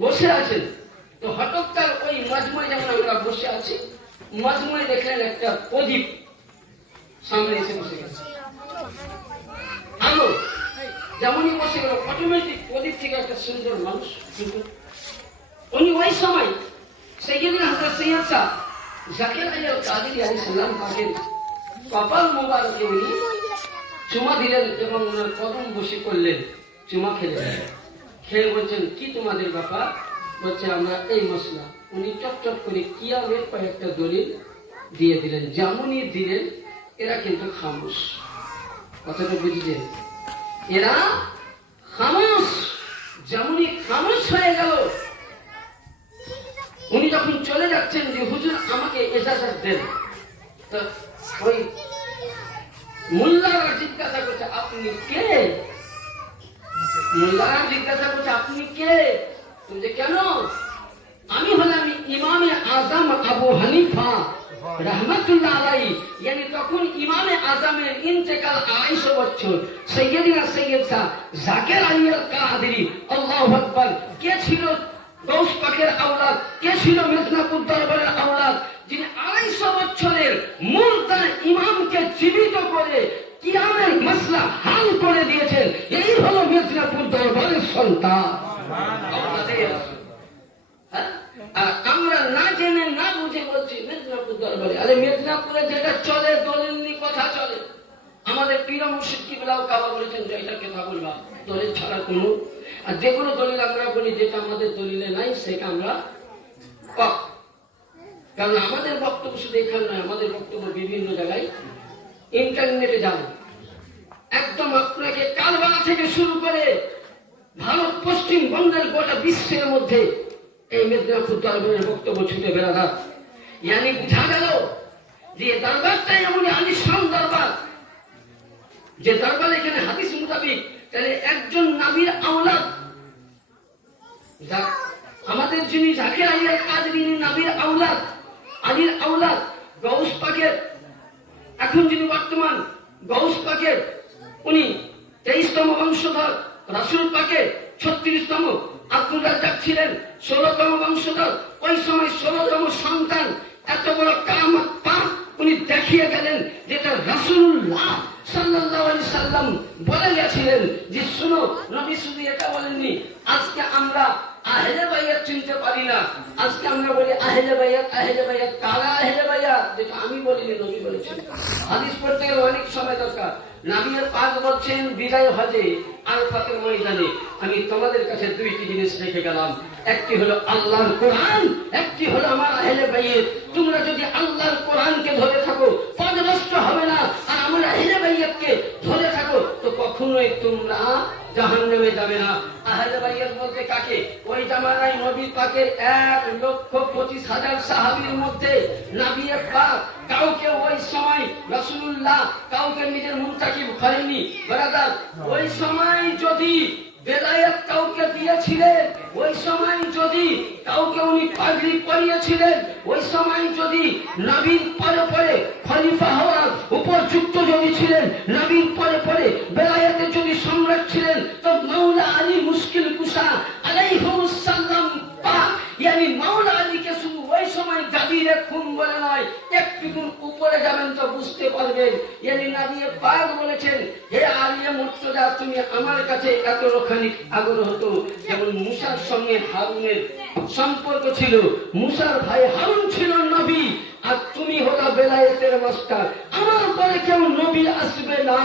বসে আছেন, তো হঠাৎ তার ওই মাজমুয়, যেমন আমরা বসে আছি, মাজমুয় দেখলেন একটা প্রদীপ সামনে এসে বসে গেছে। আলো যেমনই বসে গেল, অটোমেটিক প্রদীপ থেকে একটা সুন্দর মানুষ। উনি ওই সময় সাইয়্যিদনা হযরত সৈয়দ শাহ জাকির আলী কাদেরী আলাইহিস সালাম পাকের কপাল মোবারকে উনি চুমা দিলেন এবং ওনার কদম বসে করলেন, চুমা খেলেন। খেয়ে বলছেন কি তোমাদের ব্যাপার? বলছে আমরা এই মশলা। উনি চটচট করে কিয়ামের কয়েকটা দলিল দিয়ে দিলেন, যেমনই দিলেন এরা কিন্তু খামোশ। কথাটা বুঝলেন? এরা খামোশ, যেমনই খামোশ হয়ে গেল। উনি যখন চলে যাচ্ছেন যে হুজুর আমাকে ইজাজত দেন, তো ওই মোল্লারা জিজ্ঞাসা করছে আপনি কে? মোল্লারা জিজ্ঞাসা করছে আপনি কে? তুমি কেন? আমি হলাম ইমামে আজম আবু হানিফা রাহমাতুল্লাহ আলাইহি। yani তখন ইমামে আজমের ইন্তেকাল 250 বছর। সাইয়্যিদনা সৈয়দ শাহ জাকির আলী আল কাদেরী, আল্লাহু আকবার। কে ছিল গৌস পাকের আওলাদ? কে ছিল মেদিনীপুর দরবারের আওলাদ? যিনি 250 বছরের মুলতান ইমামকে জীবিত করে কিয়ামের মাসলা হাল করে দিয়েছেন। এই হলো মেদিনীপুর দরবারের সন্তান। আর আমরা না জেনে না বুঝে বলছি মেদিনীপুর দরবারে। আরে মেদিনীপুরে যেটা চলে দলিল নিয়ে কথা চলে। আমাদের পীর মুর্শিদ কিবলাও কাবা বলেছেন যে এটা কথা বলবা দলিল ছাড়া কোনো, আর যে কোনো দলিল আমরা বলি যেটা আমাদের দলিলে নাই সেটা আমরা পাক। কারণ আমাদের বক্তব্য শুধু এখানে নয়, আমাদের বক্তব্য বিভিন্ন জায়গায় ইন্টারনেটে যাবে। একদম আপনাকে কারবালা থেকে শুরু করে ভারত পশ্চিমবঙ্গের গোটা বিশ্বের মধ্যে এই মেদিনীপুর দরবারের বক্তব্য ছুটে বেড়াদা। ইয়ানি বুঝা গেল যে দরবারটাই এমনই আলিশান দরবার, যে দরবার এখানে হাদিস মোতাবিক তাহলে একজন নবীর আওলাদ, আমাদের যিনি জাকির আলী আল কাদেরী নবীর আওলাদ, আলীর আওলাদ, গৌস পাকের এখন যিনি বর্তমান গৌস পাকের উনি 23তম বংশধর, রাসূল পাকের 36তম, আব্দুল রাজ্জাক ছিলেন 16তম বংশধর। ওই সময় 16তম সন্তান, এত বড় কারামত পাক উনি দেখিয়ে গেলেন, যেটা রাসূলুল্লাহ সাল্লাল্লাহু আলাইহি সাল্লাম বলে গেছিলেন যে শুনো, নবী শুধু এটা বলেননি আজকে আমরা আহলে বাইত চিনতে পারি না, আজকে আমরা বলি আহলে বাইত। আহলে বাইত কারা? আহলে বাইত যেটা আমি বলিনি, নবী বলেছেন। হাদিস পড়তে গেলে অনেক সময় দরকার। নবী পাক বলছেন বিদায় হজে আরাফাতের ময়দানে আমি তোমাদের কাছে দুইটি জিনিস রেখে গেলাম, একটি হলো আল্লাহর কোরআন, একটি হলো আমার আহলে বাইত। তোমরা যদি আল্লাহর কোরআনকে ধরে থাকো পদভ্রষ্ট হবে না, আর আমার আহলে বাইতকে ধরে থাকো তো কখনোই তোমরা জাহান্নামে যাবে না। আহলে বাইত বলতে কাকে? ওই জামানায় নবী পাকের 1,25,000 সাহাবীর মধ্যে নবী পাক কাউকে ওই সময় রাসূলুল্লাহ কাউকে নিজের মুনতাকিব করেননি। ব্রাদার, ওই সময় যদি বেলায়েত কাউকে দিয়েছিলেন, ওই সময় যদি কাউকে উনি পাগড়ি পরিয়েছিলেন, ওই সময় যদি নবীর পরে পরে খলিফা হওয়ার উপযুক্ত যদি ছিলেন, নবীর পরে পরে বেলায়েতের যদি সম্রাট ছিলেন, তো মাওলা আলী মুশকিল কুশা আলাইহিস সালাম পাক, yani মাওলা আলীকে শুধু ওই সময় গাদিরে খুন বলে নয়, একটু উপরে যাবেন তো বুঝতে পারবেন। yani নবী পাক বলেছেন, হে আলী মুর্তজা তুমি আমার কাছে এতখানি আগ্রহ হতো যেমন মুসার সঙ্গে হারুনের সম্পর্ক ছিল। মুসার ভাই হারুন ছিল নবী, আর তুমি হলো বেলায়েতের মাস্টার। আমার পরে কেউ নবী আসবে না,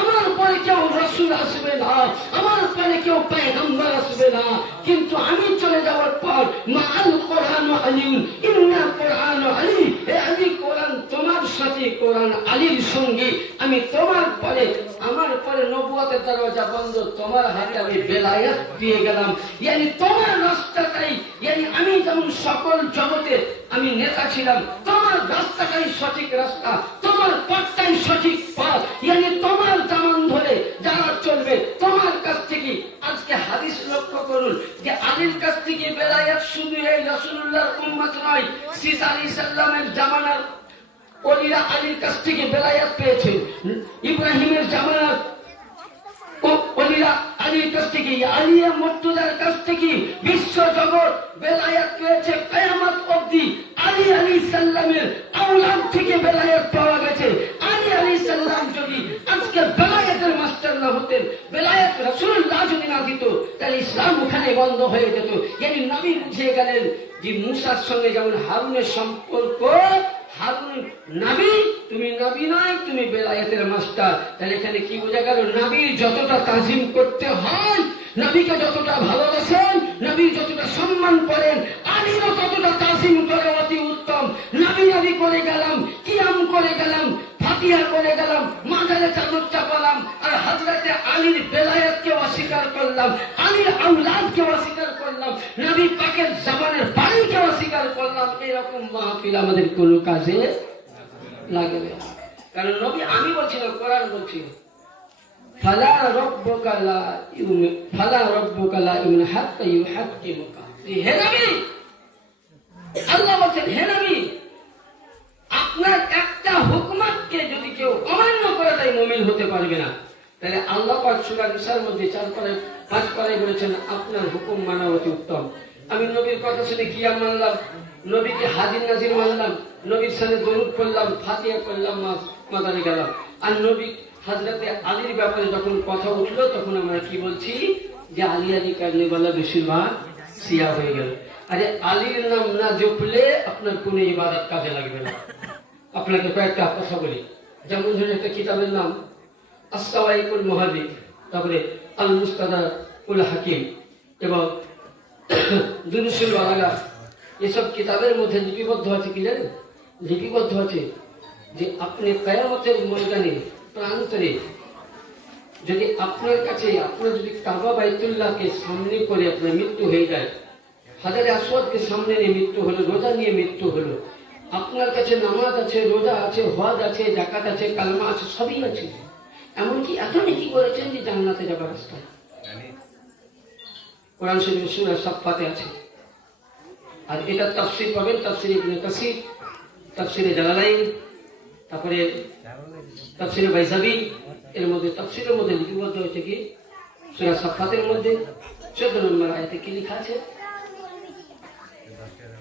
আমার আমার পরে কেউ রাসূল আসবে না, আমার পরে কেউ পয়গম্বর আসবে না, কিন্তু আমি চলে যাওয়ার পর মাআল কোরআন আলিউন ইন্না কোরআন আলী, হে আলী কোরআন তোমার সাথে, কোরআন আলীর সঙ্গে, আমি তোমার পরে, আমার পরে নবুয়তের দরজা বন্ধ, তোমার হাতে আমি বেলায়েত দিয়ে গেলাম। ইয়ানি তোমার রাস্তাটাই, ইয়ানি আমি যেমন সকল জগতে আমি নেতা ছিলাম, তোমার রাস্তাটাই সঠিক রাস্তা, তোমার পথটাই সঠিক পথ, ইয়ানি তোমার জামান ধরে যারা চলবে তোমার কাছ থেকে। আজকে হাদিস লক্ষ্য করুন যে আলীর কাছ থেকে বেলায়েত শুধু এই রাসূলুল্লাহর উম্মত নয়, ঈসা আলাইহিস সালামের জামানার ওলিরা আলীর কাছ থেকে বেলায়েত পেয়েছে, ইব্রাহিমের জামানার ওলিরা আলীর কাছ থেকে, আলিয়া মুর্তজার কাছ থেকে বিশ্ব জগৎ বেলায়েত পেয়েছে। কিয়ামত অবধি আলী আলাইহিস সালামের আওলাদ থেকে বেলায়েত পাওয়া গেছে। আলী আলাইহিস সালাম যদি আজকে বেলায়েতের মাস্টার না হতেন, বেলায়েত রাসূলুল্লাহ যদি না দিত, তাহলে ইসলাম ওখানে বন্ধ হয়ে যেত। ইয়ানি নবী বুঝে গেলেন যে মুসার সঙ্গে যেমন হারুনের সম্পর্ক, হারুন নবী, তুমি নবী নয়, তুমি বেলায়েতের মাস্টার। তাহলে এখানে কি বোঝা গেল? নবীর যতটা তাজিম করতে হয়, নবীকে যতটা ভালোবাসেন, নবীর যতটা সম্মান করেন, আলীরও ততটা তাজিম করে অতি উত্তম। নবী নবী করে গেলাম, কিয়াম করে গেলাম, ফাতিহা করে গেলাম, মাজারে চাদর চাপালাম, আর হযরতে আলীর বেলায়েতকে অস্বীকার করলাম, আলীর আওলাদকে অস্বীকার করলাম, নবী পাকের জামানের বাড়িকে অস্বীকার করলাম। এরকম মাহফিল আমাদের কোনো কাজে লাগবে না। কারণ নবী, আমি বলছি না, কোরআন বলছি, ফালা রাব্বুকা লা ইউমিন, ফালা রাব্বুকা লা ইউমিন হাত্তা ইউহাক্কিমুকা। হে নবী, আল্লাহ বলছেন, হে নবী, আপনার একটা হুকুমতকে যদি কেউ অমান্য করে তাই মুমিন হতে পারবে না। তাহলে আল্লাহ পাক সূরা নিসার মধ্যে 4-5 পারায় বলেছেন আপনার হুকুম মানা অতি উত্তম। আমি নবীর কথা শুনে কিয়াম মানলাম, নবীকে হাজির নাজির মানলাম, নবীর সাথে দরুদ পড়লাম, ফাতিহা করলাম, মাজারে গেলাম। আর নবী হযরতে আলীর ব্যাপারে যখন কথা উঠলো, তখন আমরা কি বলছি যে আলী আলী কারণেওয়ালা বেশিরভাগ শিয়া হয়ে গেল। আরে আলীর নাম না জপলে আপনার কোনো ইবাদত কাজে লাগবে না। আপনাকে কয়েকটা কথা বলি, যেমন ধরুন একটা কিতাবের নাম আস-সাওয়াইকুল মুহাদ্দিস, তারপরে আল মুস্তাদরাকুল হাকিম এবং দুরুসুল বালাগা, এসব কিতাবের মধ্যে লিপিবদ্ধ আছে, কি জানেন? লিপিবদ্ধ আছে যে আপনি কিয়ামতের ময়দানে প্রান্তরে যদি আপনার কাছে, আপনার যদি কাবা বাইতুল্লাহকে সামনে করে আপনার মৃত্যু হয়ে যায়, হাজারে আসওয়াদকে সামনে নিয়ে মৃত্যু হলো, রোজা নিয়ে মৃত্যু হলো, আপনার কাছে নামাজ আছে, রোজা আছে, হজ আছে, যাকাত আছে, কালমা আছে, সবই আছে, এমনকি এত নেকি করেছেন যে জান্নাতে যাবার রাস্তা। কোরআন শরীফ সূরা সাফফাতে আছে। আর এটা তাফসীর পাবেন তাফসীর ইবনে কাসির, তাফসীরে জালালাইন, তারপরে তাফসীরে বাইজাবি, এর মধ্যে তাফসীরের মধ্যে লিপিবদ্ধ হয়েছে কি সূরা সাফফাতের মধ্যে 14 নম্বর আয়াতে কি লেখা আছে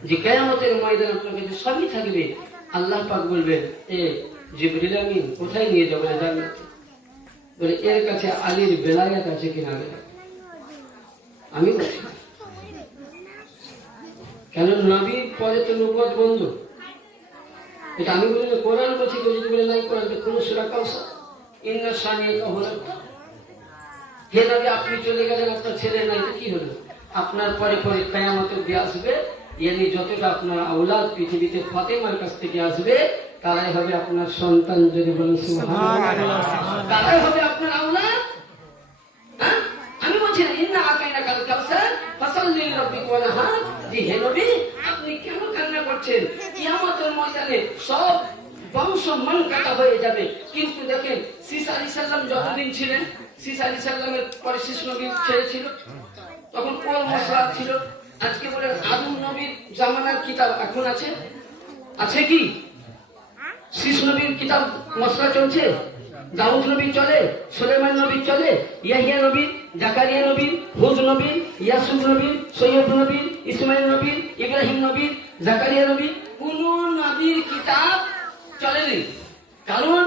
যে কিয়ামতের ময়দানে আপনার কাছে সবই থাকবে। আল্লাহ পাক বলবেন, এ জিবরিল আমিন কোথায় নিয়ে যাবেন জান্নাতে? বলে এর কাছে আলীর বেলায়েত আছে কিনা? আমি বলছি কেন নবীর পরে তো নবুয়ত বন্ধ। এটা আমি বলি না, কোরআন বলছি। কেউ যদি বলে নাই কোরআন, কোন সূরা কাউসার ইন্না শানিয়াকা হুয়াল আবতার। হে নবী, আপনি চলে গেলেন, আপনার ছেলে নাই, তো কি হলো? আপনার পরে পরে কিয়ামত অবধি আসবে, ইয়ানি যতটা আপনার আওলাদ পৃথিবীতে ফাতেমার কাছ থেকে আসবে, তারাই হবে আপনার সন্তান। যদি বলেন সুবহানাল্লাহ, তারাই হবে আপনার আওলাদ। হ্যাঁ, আমি বলছি না ইন্না আতাইনাকাল কাউসার ফাসাল্লি লিরাব্বিকা ওয়ানহার। জি হে নবী, আপনি কেন কান্না করছেন? কিয়ামতের ময়দানে সব বংশ মন কাটা হয়ে যাবে। কিন্তু দেখেন ঈসা আলাইহিস সালাম যতদিন ছিলেন, ঈসা আলাইহিস সালামের পরে শিশু নবী ছেড়েছিল, তখন কোন মশলা ছিল? আজকে বলেন আদম নবীর জামানার কিতাব এখন আছে? আছে কি? শিশু নবীর কিতাব মশলা চলছে? দাউদ নবী চলে, সুলাইমান নবী চলে, ইয়াহিয়া নবী, জাকারিয়া নবী, হুদ নবী, ইয়াসুব নবী, সৈয়দ নবী, ইসমাইল নবী, ইব্রাহিম নবী, জাকারিয়া নবী, কোন নবীর কিতাব চলেনি। কারণ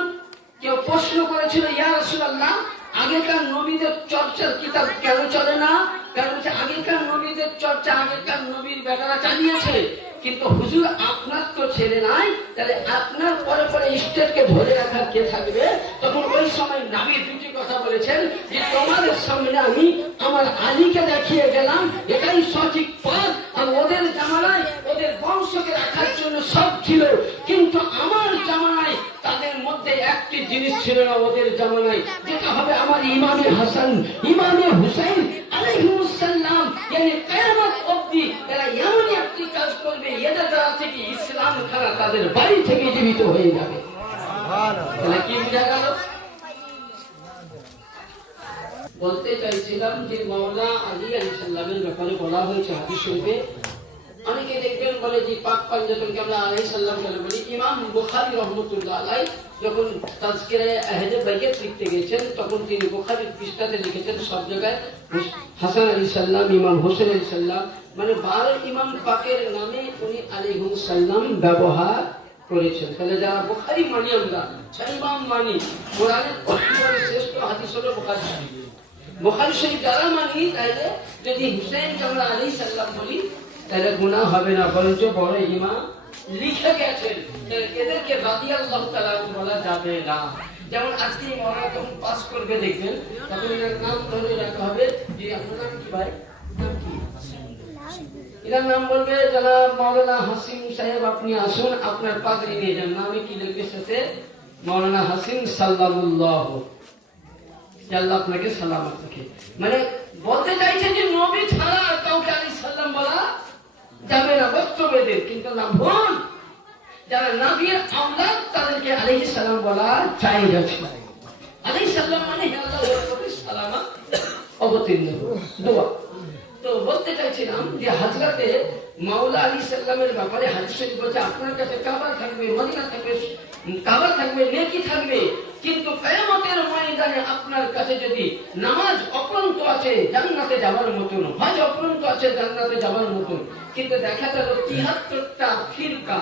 কেউ প্রশ্ন করেছিল, ইয়া রাসূলুল্লাহ, আগেকার নবীদের চর্চার কিতাব কেন চলে না? কারণ হচ্ছে আগেকার নবীদের চর্চা আগেকার নবীর বেটারা চালিয়েছে, কিন্তু হুজুর আপনার তো ছেলে নাই, তাহলে আপনার পরে পরে স্টেটকে ধরে রাখার কে থাকবে? তখন ওই সময় নবী দুটি কথা বলেছেন যে তোমাদের সামনে আমি আমার আলীকে দেখিয়ে গেলাম, এটাই সঠিক পথ। আর ওদের জামানায় ওদের বংশকে রাখার জন্য সব ছিল, কিন্তু আমার জামানায় তাদের মধ্যে একটি জিনিস ছিল না ওদের জামানায়, যেটা হবে আমার ইমামে হাসান, ইমামে হুসাইন আলাইহিমুসসালাম। মানে কিয়ামত অবধি এরা এমনই একটি কাজ করবে, এদের দ্বারা থেকে ইসলাম খানা তাদের বাড়ি থেকে জীবিত হয়ে যাবে। তাহলে কি বোঝা গেল? বলতে চাইছিলাম যে মাওলানা আলী আলাইহিস সালামের ব্যাপারে বলা হয়েছে হাদিস শরীফে। অনেকে দেখবেন বলে যে পাক পাঞ্জাতনকে আমরা আলাইহিস সালাম বলে বলি। ইমাম বুখারী রাহমাতুল্লাহ আলাইহি যখন তাজকিরায়ে আহলে বাইত লিখতে গেছেন, তখন তিনি বুখারীর পৃষ্ঠাতে লিখেছেন সব জায়গায় হাসান আলাইহিস সালাম, ইমাম হোসেন আলাইহিস সালাম, মানে 12 ইমাম পাকের নামে উনি আলাইহিস সালাম ব্যবহার করেছেন। তাহলে যারা বুখারী মানি, আমরা ছয় ইমাম মানি, কোরআনের শ্রেষ্ঠ হাদিস হলো বুখারী শরীফ। বুখারী শরীফ যারা মানি, তাহলে যদি হুসাইনকে আমরা আলাইহিস সালাম বলি তাহলে গুনাহ হবে না, বরঞ্চ বড় ইমাম লিখে গেছেন, এদেরকে রাদিয়াল্লাহু তাআলা বলা যাবে না। যেমন আজকে মাওলানা যখন পাস করবে দেখবেন, তখন এর নাম ধরে রাখা হবে যে আপনার নাম কি ভাই? নাম কি? এর নাম বলবে জনাব মাওলানা হাসিম সাহেব, আপনি আসুন, আপনার পাগড়ি নিয়ে যান। নামে কি লিখবে শেষে? মাওলানা হাসিম সাল্লাল্লাহ, আল্লাহ আপনাকে সালামত রাখে। মানে বলতে চাইছে যে নবী ছাড়া কাউকে আলাইহিস সালাম বলা যাবে না, বক্তব্যদের। কিন্তু না, ভুল। যারা নবীর আওলাদ তাদেরকে আলাইহিস সালাম বলা জায়েজ আছে। আলাইহিস সালাম মানে আল্লাহর প্রতি সালামত অবতীর্ণ দোয়া। তো বলতে চাইছিলাম যে হযরতে মাওলা আলী সাল্লামের ব্যাপারে হাদিস শরীফ বলছে আপনার কাছে কাবা থাকবে, মদিনা থাকবে, কাবা থাকবে, নেকি থাকবে, কিন্তু কিয়ামতের ময়দানে আপনার কাছে যদি নামাজ অপরন্ত আছে জান্নাতে যাওয়ার মতন, হজ অপরন্ত আছে জান্নাতে যাওয়ার মতন, কিন্তু দেখা গেল ৭৩টা ফিরকা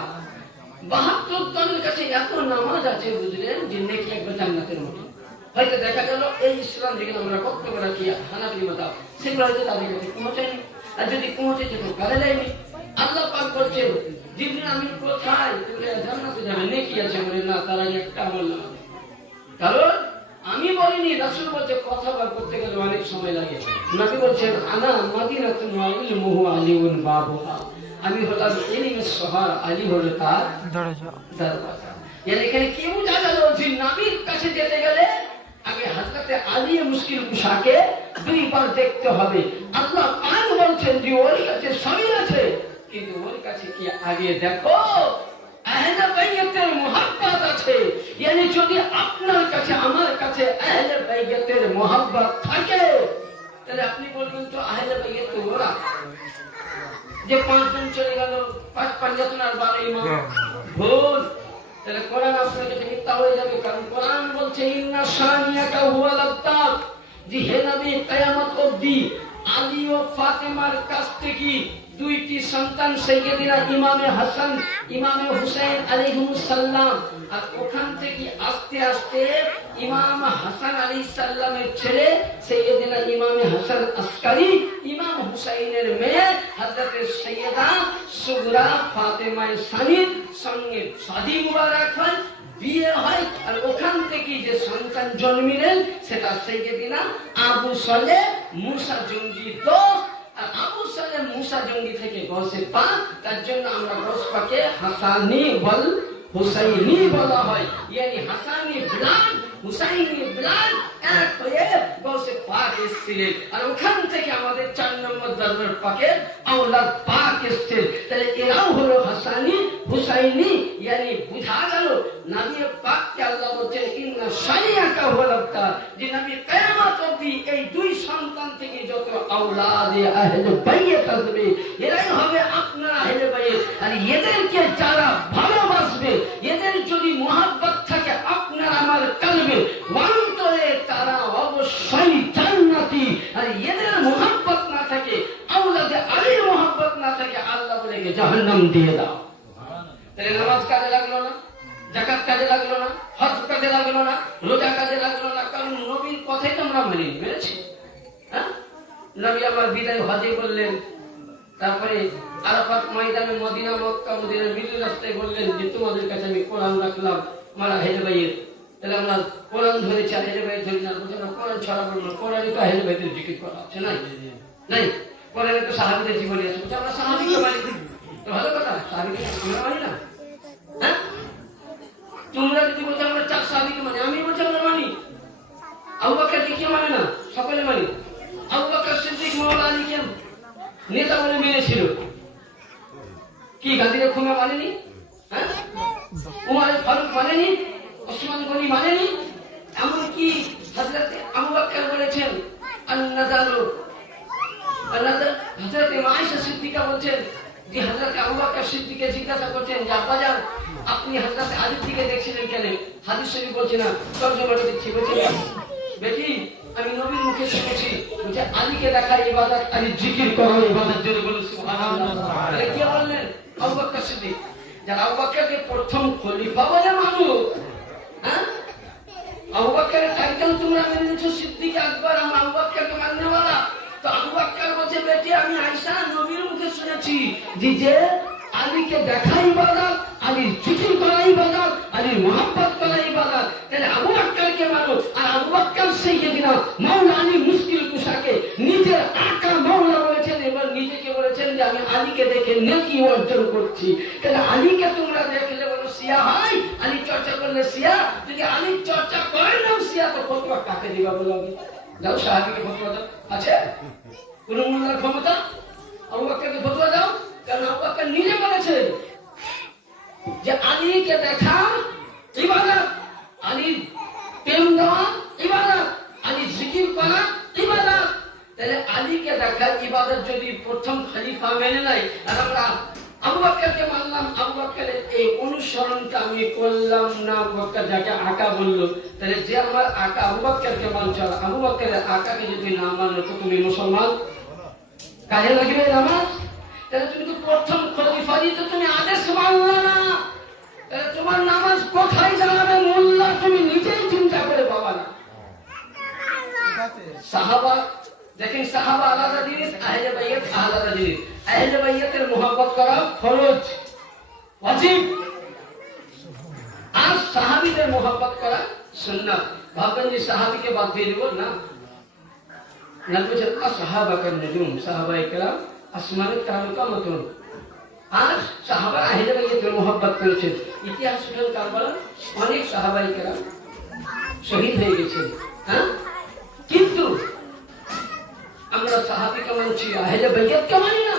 ৭২ জনের কাছে এত নামাজ আছে, বুঝলেন, যে নেকি একবার জান্নাতের মতন। হয়তো দেখা গেল এই ইসলাম যেগুলো আমরা বক্তব্য রাখি হানাফি মাযহাব, সেগুলো হয়তো তাদের কাছে পৌঁছায়নি, আর যদি পৌঁছেছে তো কাজে দেয়নি। আল্লাহ পাক বলছেন জিবরিল আমিন কোথায়? বলে জান্নাতে যাবে, নেকি আছে। বলে না, তারা একটা আমল না। কারণ আমি বলিনি, রাসূল বলছে কথা বার করতে গেলে অনেক সময় লাগে। নবী বলছেন আনা মাদিনাতুন ওয়া ইলমুহু আলিউন বাবুহা, আমি হলাম ইলমের শহর, আলী হলো তার দরওয়াজা। এর এখানে কি বোঝা গেল যে নবীর কাছে যেতে গেলে আগে হযরতে আলী মুশকিল কুশাকে দুইবার দেখতে হবে। আল্লাহ পাক বলছেন যে ওর কাছে সবই আছে, কিন্তু ওর কাছে কি আগে দেখো আহলে বাইতের মুহাব্বত আছে। মানে যদি আপনার কাছে আমার কাছে আহলে বাইতের মুহাব্বত থাকে, তাহলে আপনি বলবেন তো আহলে বাইত তো ওরা যে 5 জন চলে গেল, 5 পাঞ্জাতন আর 12 ইমাম, ভুল। তাহলে কোরআন আপনার কাছে মিথ্যা হয়ে যাবে। কারণ কোরআন বলছে ইন্না শানিয়াকা হুয়াল আবতার, যে হে নবী কিয়ামত অবধি আলী ও ফাতেমার কাছ থেকে দুইটি সন্তান সাইয়্যিদিনা ইমামে হাসান, ইমামে হুসাইন আলাইহিমুস সালাম, আর ওখান থেকে আস্তে আস্তে ইমাম হাসান আলাইহিস সালামের ছেলে সাইয়্যিদিনা ইমামে হাসান আসকারি, ইমাম হুসাইনের মেয়ে হযরতে সাইয়্যিদা সুগরা ফাতেমা সানির সঙ্গে শাদী মুবারক হয়, বিয়ে হয়। আর ওখান থেকে যে সন্তান জন্মিলেন সেটা সাইয়্যিদিনা আবু সালেহ মুসা জঙ্গি দোস্ত। আর আবু সালেহ মুসা জঙ্গি থেকে গসে পাক, তার জন্য আমরা গস পাকে হাসানি ওয়াল হুসাইনি বলা হয়। মানে হাসানি ব্লাড, হুসাইনি ব্লাড এক হয়ে গসে পাক এসেছিলেন। আর ওখান থেকে আমাদের 4 নম্বর দরবার পাকে আওলাদ পাক এসেছেন। তাহলে এরাও হলো হাসানি হুসাইনি। মানে বুঝা গেল নবী পাককে আল্লাহ বলছেন ইন্না শানিয়াকা হুয়াল আবতার, যে নবী কিয়ামত অবধি এই দুই সন্তান থেকে যত আওলাদে আহলে বাইত আসবে এরাই হবে আপনার আহলে বাইত। আর এদেরকে যারা ভালোবাসবে, এদের যদি মুহাব্বত থাকে আপনার আমার কলবে অন্তরে, তারা অবশ্যই জান্নাতি। আর এদের মুহাব্বত না থাকে, আওলাদে আলীর মুহাব্বত না থাকে, আল্লাহ বলে জাহান্নাম দিয়ে দাও। তাহলে নামাজ কাজে লাগলো না, যাকাত কাজে লাগলো না, হজ কাজে লাগলো না, রোজা কাজে লাগলো না। কারণ নবীর কথাই তো আমরা মেনেছি। হ্যাঁ, নবী আমার বিদায় হজে বললেন তারপরে আরাফাত ময়দানে মদিনা মক্কা মদিনার মিডল রাস্তায় বললেন যে তোমাদের কাছে আমি কোরআন রাখলাম আমার আহলে বাইয়ের, তাহলে আমরা কোরআন ধরেছি আহলে বাইত ধরি না, বলছে না কোরআন ছড়াবো না, কোরআনে তো আহলে বাইতের জিকির করা আছে নাই নাই, কোরআনে তো সাহাবীদের জীবনী আছে, বলছে আমরা সাহাবীকে মানি। তো ভালো কথা, সাহাবীকে আমরা মানি না? হ্যাঁ, তোমরা যদি বলছো আমরা চার সাহাবীকে মানি, আমি বলছি আমরা মানি। আবু বকরকে কে মানে না? সকলে মানি। আবু বকর সিদ্দিক মাওলা আলীকে নেতা বলে মেনেছিল, কি গান্ধীরা খুনে মানেনি? হ্যাঁ, উমর ফারুক মানেনি, ওসমান গনি মানেনি, এমনকি হযরত আবু বকর বলেছেন আন-নাযারু হযরত আয়েশা সিদ্দিকা বলছেন যে হযরত আবু বকর সিদ্দিককে জিজ্ঞাসা করছেন যে আব্বাজান আপনি হযরত আলীর দিকে দেখছিলেন কেন? হাদিস শরীফ বলছে না, তরজমাটা দেখছি, বলছে বেটি আমি নবীর মুখে শুনেছি যে আলীকে দেখা ইবাদত, আলী জিকির করা ইবাদত, জোরে বলুন সুবহানাল্লাহ। তাহলে কি বললেন আবু বকর সিদ্দিক? যারা আবু বকরকে প্রথম খলিফা বলে মানু, হ্যাঁ, আবু বকরের টাইটেল তোমরা মেনে নিয়েছো সিদ্দিক আকবর, আমরা আবু বকরকে মাননেওয়ালা। তো আবু বকর বলছে বেটি আমি আয়েশা নবীর মুখে শুনেছি যে আলীকে দেখা ইবাদত, আলীর জিকির করা ইবাদত, আলীর মহব্বত করা ইবাদত। তাহলে আবু বকরকে মানো। আর আবু বকর সাইয়্যিদিনা মাওলা আলী মুশকিল কুশাকে নিজের আকা মাওলা বলেছেন, এবার নিজেকে বলেছেন যে আমি আলীকে দেখে নেকি অর্জন করছি। তাহলে আলীকে তোমরা দেখলে বলো শিয়া হয়, আলী চর্চা করলে শিয়া, যদি আলী চর্চা করেন নাম শিয়া, তো ফতোয়া কাকে দিবা বলো? আমি যাও সাহাবীকে ফতোয়া দাও, আছে কোন মোল্লার ক্ষমতা? আবু বকরকে ফতোয়া দাও, কারণ আবু বকর নিজে বলেছেন যে আলীকে দেখা ইবাদত, আলীর প্রেম দেওয়া ইবাদত, আলীর জিকির করা ইবাদত। তাহলে আলীকে দেখা ইবাদত যদি প্রথম খলিফা মেনে নেয়, আর আমরা আবু বকরকে মানলাম, আবু বকরের এই অনুসরণটা আমি করলাম না, আবু বকর যাকে আকা বললো, তাহলে যে আমার আকা আবু বকরকে মানছো, আবু বকরের আকাকে যদি না মানো তো তুমি মুসলমান, কাজে লাগবে নামাজ? তাহলে তুমি তো প্রথম খলিফা দিতে তুমি আদেশ মানলা না, তাহলে তোমার নামাজ কোথায় দাঁড়াবে মোল্লা তুমি নিজেই চিন্তা করে পাবা না। সাহাবা দেখেন, সাহাবা আলাদা জিনিস, আহলে বাইত আলাদা জিনিস। আহলে বাইতের মুহাব্বত করা ফরজ ওয়াজিব, আর সাহাবীদের মুহাব্বত করা সুন্নাত। ভাববেন যে সাহাবীকে বাদ দিয়ে দেব না, না বলছেন আসহাবাকান নুজুম, সাহাবায়ে কেরাম আসমানের তারকার মতন। আর সাহাবা আহলে বাইতের মুহাব্বত করেছেন। ইতিহাস শুনেন কারবালার অনেক সাহাবায়ে কেরাম শহীদ হয়ে গেছেন, হ্যাঁ, কিন্তু আমরা সাহাবীকে মানছি, আহলে বাইতকে মানি না।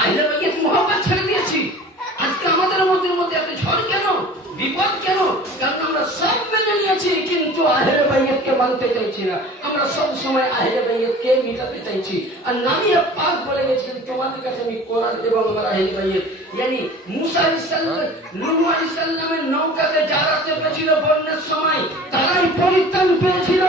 আহলে বাইত মুহাব্বত ছেড়ে দিয়েছি। আজকে আমাদের মধ্যে এত ঝড় কেন, বিপদ কেন? কারণ আমরা সব মেনে নিয়েছি কিন্তু আহলে বাইতকে মানতে চাইছি না। আমরা সব সময় আহলে বাইতকে মিটাতে চাইছি। আর নবী পাক বলে গেছেন তোমাদের কাছে আমি কোরআন এবং আমার আহলে বাইত, yani মুসা আলাইহিস সালাম, নূহ আলাইহিস সালামের নৌকাতে যারা চেপেছিল বন্যার সময় তারাই পরিত্রাণ পেয়েছিল।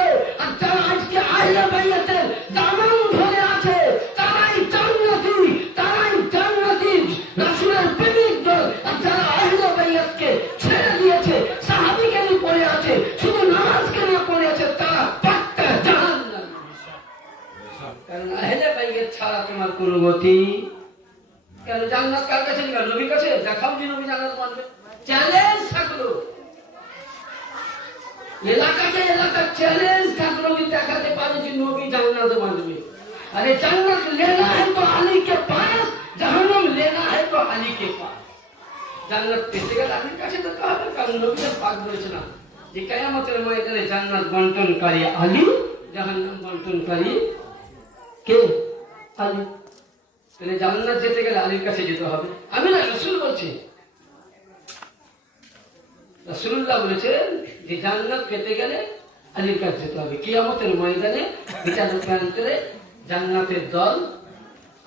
আর যারা আজকে আহলে বাইতের দামান ধরে আছে তারাই জান্নাতি, তারাই জান্নাতি, রাসূলের প্রেমিক দল। আর যারা আহলে বাইতকে ছেড়ে দিয়েছে, সাহাবীকে নিয়ে পড়ে আছে, শুধু নামাজকে নিয়ে পড়ে আছে, তারা পাক্কা জাহান্নামী। কারণ আহলে বাইত ছাড়া তোমার কোনো গতি, কেন জান্নাত কার কাছে নিবা? নবীর কাছে। দেখাও যে নবী জান্নাত মানবে, চ্যালেঞ্জ থাকলো এলাকাকে, এলাকার চ্যালেঞ্জ থাকলো কি দেখাতে পারে যে নবী জান্নাত মানবে। अरे जन्नत लेना है तो अली के पास, जहन्नम लेना है तो अली के पास। জান্নাত পেতে গেলে আলীর কাছে যেতে হবে, কারণ নবী পাক বলেছেন না যে কিয়ামতের ময়দানে জান্নাত বণ্টনকারী আলী, জাহান্নাম বণ্টনকারী কে? আলী। তাহলে জান্নাত যেতে গেলে আলীর কাছে যেতে হবে। আমি না, রাসূল বলছি, রাসূলুল্লাহ বলেছেন যে জান্নাত পেতে গেলে আলীর কাছে যেতে হবে। কিয়ামতের ময়দানে বিচার প্রান্তরে জান্নাতের দল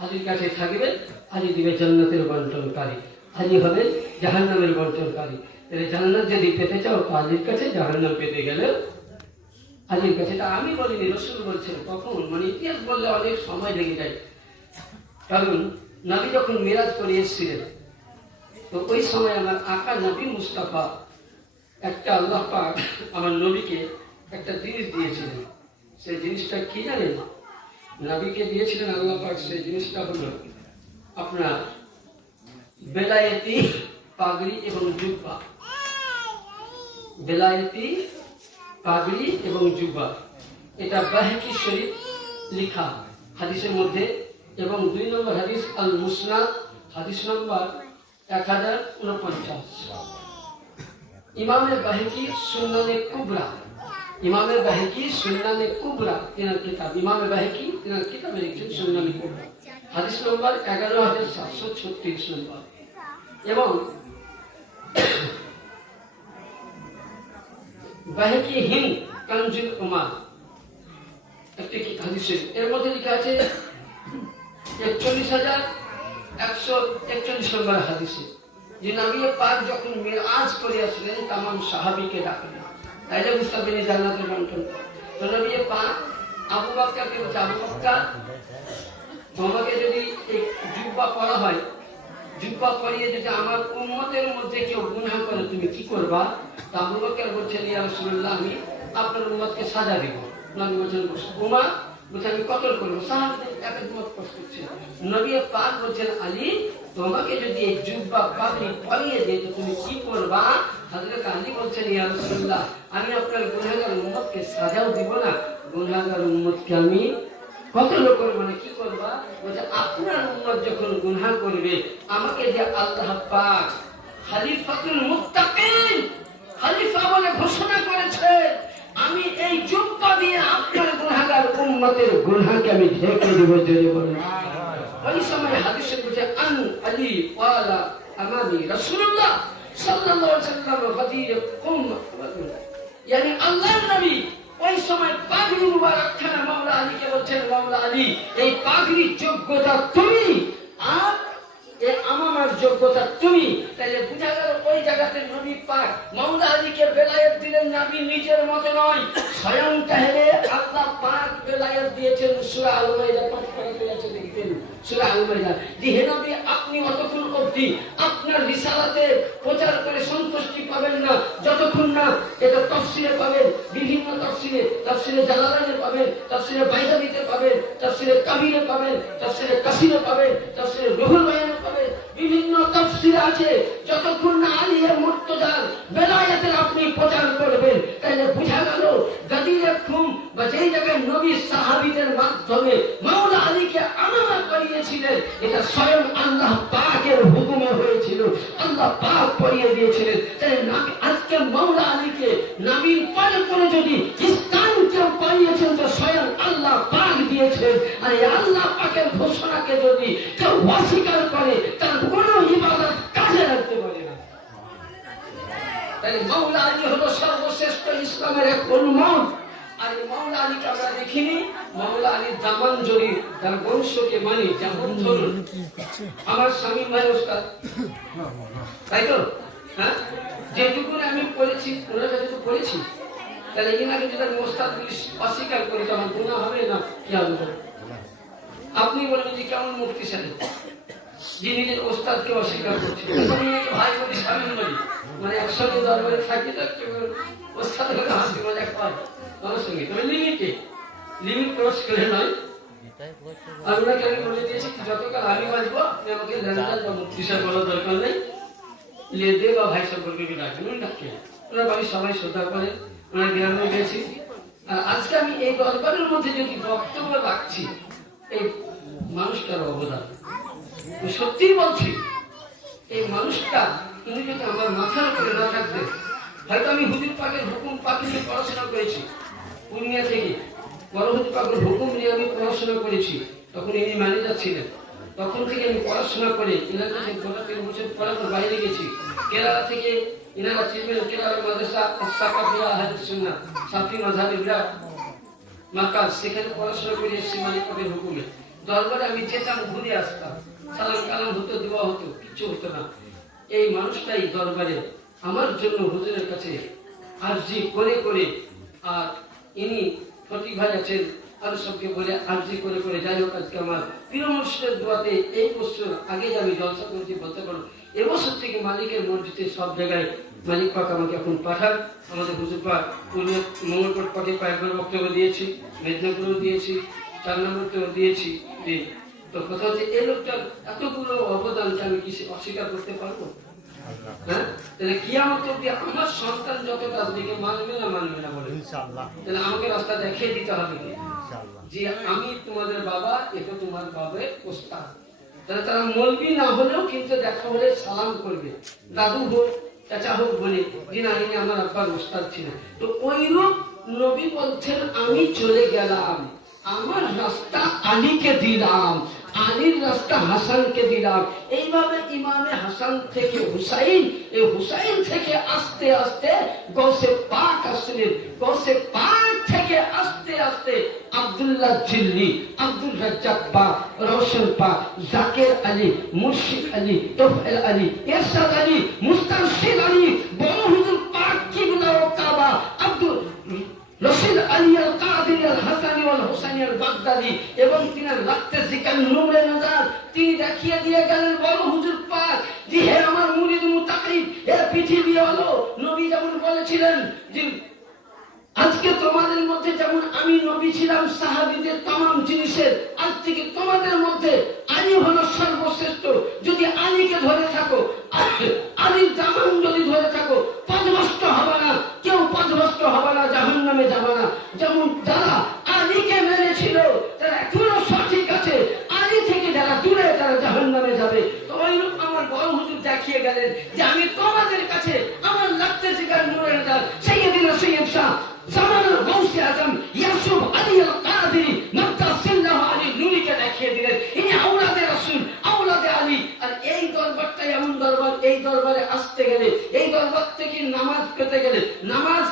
আলীর কাছে থাকবে, আলী দিবে জান্নাতের বণ্টনকারী, আলী হবে জাহান্নামের বণ্টনকারী। তাহলে জান্নাত যদি পেতে চাও তো আলীর কাছে, জাহান্নাম পেতে গেলে আলীর কাছে। তা আমি বলিনি, রাসূল বলছেন। কখন? মানে ইতিহাস বললে অনেক সময় লেগে যায়। কারণ নবী যখন মিরাজ করে এসেছিলেন তো ওই সময় আমার আকা নবী মুস্তাফা একটা আল্লাহ পাক আমার নবীকে একটা জিনিস দিয়েছিলেন। সেই জিনিসটা কি জানেন? নবীকে দিয়েছিলেন আল্লাহ পাক, সেই জিনিসটা হলো আপনার বেলায়েতি পাগড়ি এবং জুব্বা। বেলায়েতি পাগড়ি এবং জুব্বা, এটা বাহকি শরীফ লেখা হাদিসের মধ্যে, এবং 2 নম্বর হাদিস আল মুসনাদ হাদিস নম্বর 1049। ইমামে বাহকি সুন্নানে কুবরা, ইমামে বাহকি সুন্নানে কুবরা তিনার কিতাব, ইমামে বাহকি তিনার কিতাবে লিখছেন সুন্নানে কুবরা, হাদিস নম্বর 11736 নম্বর। এবং বাহকি হিন্দ কানজুল উমার একটি হাদিস, এর মধ্যে লেখা আছে 41,141 নম্বর হাদিসে যে নবী পাক যখন মিরাজ করিয়াছিলেন তামাম সাহাবীকে ডাকলেন, তাইলে বুঝতে পারবেন জান্নাতের বন্টন। তো নবী পাক আবু বকরকে বলছে, আবু বকর তোমাকে যদি এই জুব্বা পরা হয়, জুব্বা পরিয়ে যদি আমার উম্মতের মধ্যে কেউ গুনাহ করে তুমি কি করবা? তা আবু বকর বলছেন, ইয়া রাসূলুল্লাহ আমি আপনার উম্মতকে সাজা দিব। নবী বলছেন উমর বলছে আমি কতল করবো। সাহাবীদের একমত করছে। নবী পাক বলছেন আলী তোমাকে যদি এই জুব্বা পাগড়ি পরিয়ে দেয় তো তুমি কি করবা? হযরত আলী বলছেন, ইয়া রাসূলুল্লাহ আমি আপনার গুনাহগার উম্মতকে সাজাও দিব না, গুনাহগার উম্মতকে আমি কতল করবো না, কি করবা? বলছে আপনার উম্মত যখন গুনাহ করবে আমাকে যে আল্লাহ পাক খলিফাতুল মুত্তাকিন খলিফা বলে ঘোষণা করেছে, আমি এই জুব্বা দিয়ে আপনার গুনাহগার উম্মতের গুনাহকে আমি ঢেকে দেব। জোরে বলুন। ওই সময় হাদিসে বলছে আন আলী ওয়ালা আমানি রাসূলুল্লাহ সাল্লাল্লাহু আলাইহি ওয়াসাল্লাম গদির উম্মাহ, yani আল্লাহর নবী ওই সময় পাগড়ি মুবারক খানা মাওলা আলীকে বলছেন, মাওলা আলী এই পাগড়ির যোগ্যতা তুমি আর এই আমামার যোগ্যতা তুমি। তাহলে বুঝা গেল ওই জায়গাতে নবী পাক মাওলা আলীকে বেলায়েত দিলেন, নবী নিজের মতো নয়, স্বয়ং তাহলে আল্লাহ পাক বেলায়েত দিয়েছেন। সূরা আল মাইদা পাঠ করে দিয়েছেন, দেখবেন সূরা আল মাইদা যে হে নবী আপনি অতক্ষণ অবধি আপনার রিসালাতে প্রচার করে সন্তুষ্টি পাবেন না যতক্ষণ না এটা তাফসিরে পাবেন, বিভিন্ন তাফসিরে জালালাইনে পাবেন, তাফসিরে বাইজাবিতে পাবেন, তাফসিরে কাবিরে পাবেন, তাফসিরে কাসিরে পাবেন, তাফসিরে রুহুল বায়ানে পাবেন, বিভিন্ন তাফসিরে আছে। যতক্ষণ না আলিয়ে মুর্তজার বেলায়েতের আপনি প্রচার করবেন, তাহলে বুঝা গেল গাদিরে খুম বা যেই জায়গায় নবী সাহাবীদের মাধ্যমে মাওলা আলীকে আমানত করিয়েছিলেন, এটা স্বয়ং আল্লাহ পাকের হুকুমে হয়েছিল, আল্লাহ পাক পরিয়ে দিয়েছিলেন। তাই আজকে মাওলা আলীকে নবীর পরে পরে যদি ইসলাম কেউ পাইয়েছেন তো স্বয়ং আল্লাহ পাক দিয়েছেন। আর এই আল্লাহ পাকের ঘোষণাকে যদি কেউ অস্বীকার করে তার কোনো ইবাদত কাজে লাগতে পারে না। তাই মাওলা আলী হলো সর্বশ্রেষ্ঠ ইসলামের এক উম্মত। আর এই মাওলা আলীকে আমরা দেখিনি, মাওলা আলীর দামান জড়ি তার বংশকে মানি। যেমন ধরুন আমার স্বামী ভাই ওস্তাদ, তাই তো হ্যাঁ, যেটুকু আমি পড়েছি ওনার কাছে তো পড়েছি, তাহলে এনাকে যদি আমি ওস্তাদ বলি অস্বীকার করি তো আমার গুনাহ হবে না? কি হবে? আপনি বলবেন যে কেমন মুফতি সাহেব যে নিজের ওস্তাদকে অস্বীকার করছে, ভাই বলি স্বামী বলি, মানে একসঙ্গে দরবারে থাকি তো ওস্তাদ হলে হাসি মজা পায় আমার সঙ্গে, তবে লিমিট ক্রস করে নয়। আপনাকে আমি বলে দিয়েছি যতকাল আমি বাঁচবো আপনি আমাকে ল্যান্ডার বা মুফতি সাহেব বলার দরকার নেই, লেদে বা ভাই সম্পর্কে ডাকবেন, ডাকে ওনার বাড়ির সবাই শ্রদ্ধা করেন, ওনার গ্রামে গেছি। আর আজকে আমি এই দরবারের মধ্যে যদি বক্তব্য রাখছি এই মানুষটার অবদান, সত্যি বলছি এই মানুষটা উনি যদি আমার মাথার উপরে না থাকতেন, হয়তো আমি হুজুর পাকের হুকুম পাক নিয়ে পড়াশোনা করেছি পূর্ণিয়া থেকে, বড় হুজুর পাকের হুকুম নিয়ে আমি পড়াশোনা করেছি, তখন ইনি ম্যানেজার ছিলেন। তখন থেকে আমি পড়াশোনা করে এলাকা থেকে গোটা 3 বছর পড়াশোনা বাইরে গেছি। কেরালা থেকে ইনারা ছিলেন কেরালা মাদ্রাসা সাকাফিয়া হাদিস সুন্নাহ সাফি মাযহাবের মার্কাজ, সেখানে পড়াশোনা করে এসেছি মালিক পাকের হুকুমে। দরবারে আমি যেতাম, ঘুরে আসতাম, সালাম কালাম হতো, দোয়া হতো, কিচ্ছু হতো না। এই মানুষটাই দরবারে আমার জন্য হুজুরের কাছে আরজি করে করে, আর ইনি ফটিক ভাই আছেন আর সবকে বলে আরজি করে করে, যাই হোক আজকে আমার প্রিয় মুর্শিদের দোয়াতে এই বছর আগে আমি জলসা করেছি বলতে পারো, এবছর থেকে মালিকের মসজিদে সব জায়গায় মালিক পাক আমাকে এখন পাঠান। আমাদের হুজুর পাক মঙ্গলকোট পাকে কয়েকবার বক্তব্য দিয়েছি, মেদিনীপুরেও দিয়েছি, 4 নম্বর তো দিয়েছি। তো কথা হচ্ছে এই লোকটার এতগুলো অবদানকে আমি কি অস্বীকার করতে পারবো? হ্যাঁ, তাহলে কিয়ামত অবধি আমার সন্তান যত তার দিকে মানবে না বলে ইনশাআল্লাহ, তাহলে আমাকে রাস্তা দেখিয়ে দিতে হবে কি ইনশাআল্লাহ, যে আমি তোমাদের বাবা, এটা তোমার বাবার ওস্তাদ। তাহলে তারা মলবি না হলেও কিন্তু দেখা হলে সালাম করবে, দাদু হোক চাচা হোক বলে, যে না ইনি আমার আব্বার ওস্তাদ ছিলেন। তো ওইরূপ নবী বলছেন আমি চলে গেলাম, আমার রাস্তা আলীকে দিলাম, আলীর রাস্তা হাসানকে দিলাম। এইভাবে ইমামে হাসান থেকে হুসাইন, এই হুসাইন থেকে আস্তে আস্তে গৌসে পাক আসলেন, গৌসে পাক থেকে আস্তে আস্তে আব্দুল্লাহ জিল্লি, আব্দুল রাজ্জাক পাক, রওশন পাক, জাকির আলী, মুর্শিদ আলী, তোফেল আলী, এরশাদ আলী, মুস্তারশিদ আলী, বড় হুজুর পাক কিবলা ও কাবা, আব্দুল রশিদ আলী আল কাদির আল হাসানি ওয়াল হুসাইনি আল বাগদাদি, এবং তিনি লাখতে জিকার নূরে নজর তিনি দেখিয়ে দিয়ে গেলেন বড় হুজুর পাক, যে হে আমার মুরিদ মুতাকিব, হে পৃথিবী হলো নবী যেমন বলেছিলেন যে আজকে তোমাদের মধ্যে যেমন আমি নবী ছিলাম সাহাবীদের तमाम জিনিসের, আজ থেকে তোমাদের মধ্যে আলী হলো সর্বশ্রেষ্ঠ। যদি আলীকে ধরে থাকো, আলীর দামান যদি ধরে থাকো, পথভ্রষ্ট হবে না, কেউ পথভ্রষ্ট হবে না, জাহান্নামে যাবে না। যেমন যারা আলীকে মেনেছিল তারা এখনো সঠিক আছে, আলী থেকে যারা দূরে তারা জাহান্নামে যাবে। তো ওইরূপ আমার বড় হুজুর দেখিয়ে গেলেন যে আমি তোমাদের কাছে আমার লাগতে জিগার নূরে নজর সাইয়্যিদুনা সৈয়দ শাহ জামানুল গাউসে আজম ইয়াসুফ আলী আল কাদিরি মাদ্দাসাল্লাহু আলী নূরীকে দেখিয়ে দিলেন ইনি আওলাদে রাসূল, আওলাদে আলী। আর এই দরবারটা এমন দরবার, এই দরবারে আসতে গেলে, এই দরবার থেকে নামাজ পেতে গেলে, নামাজ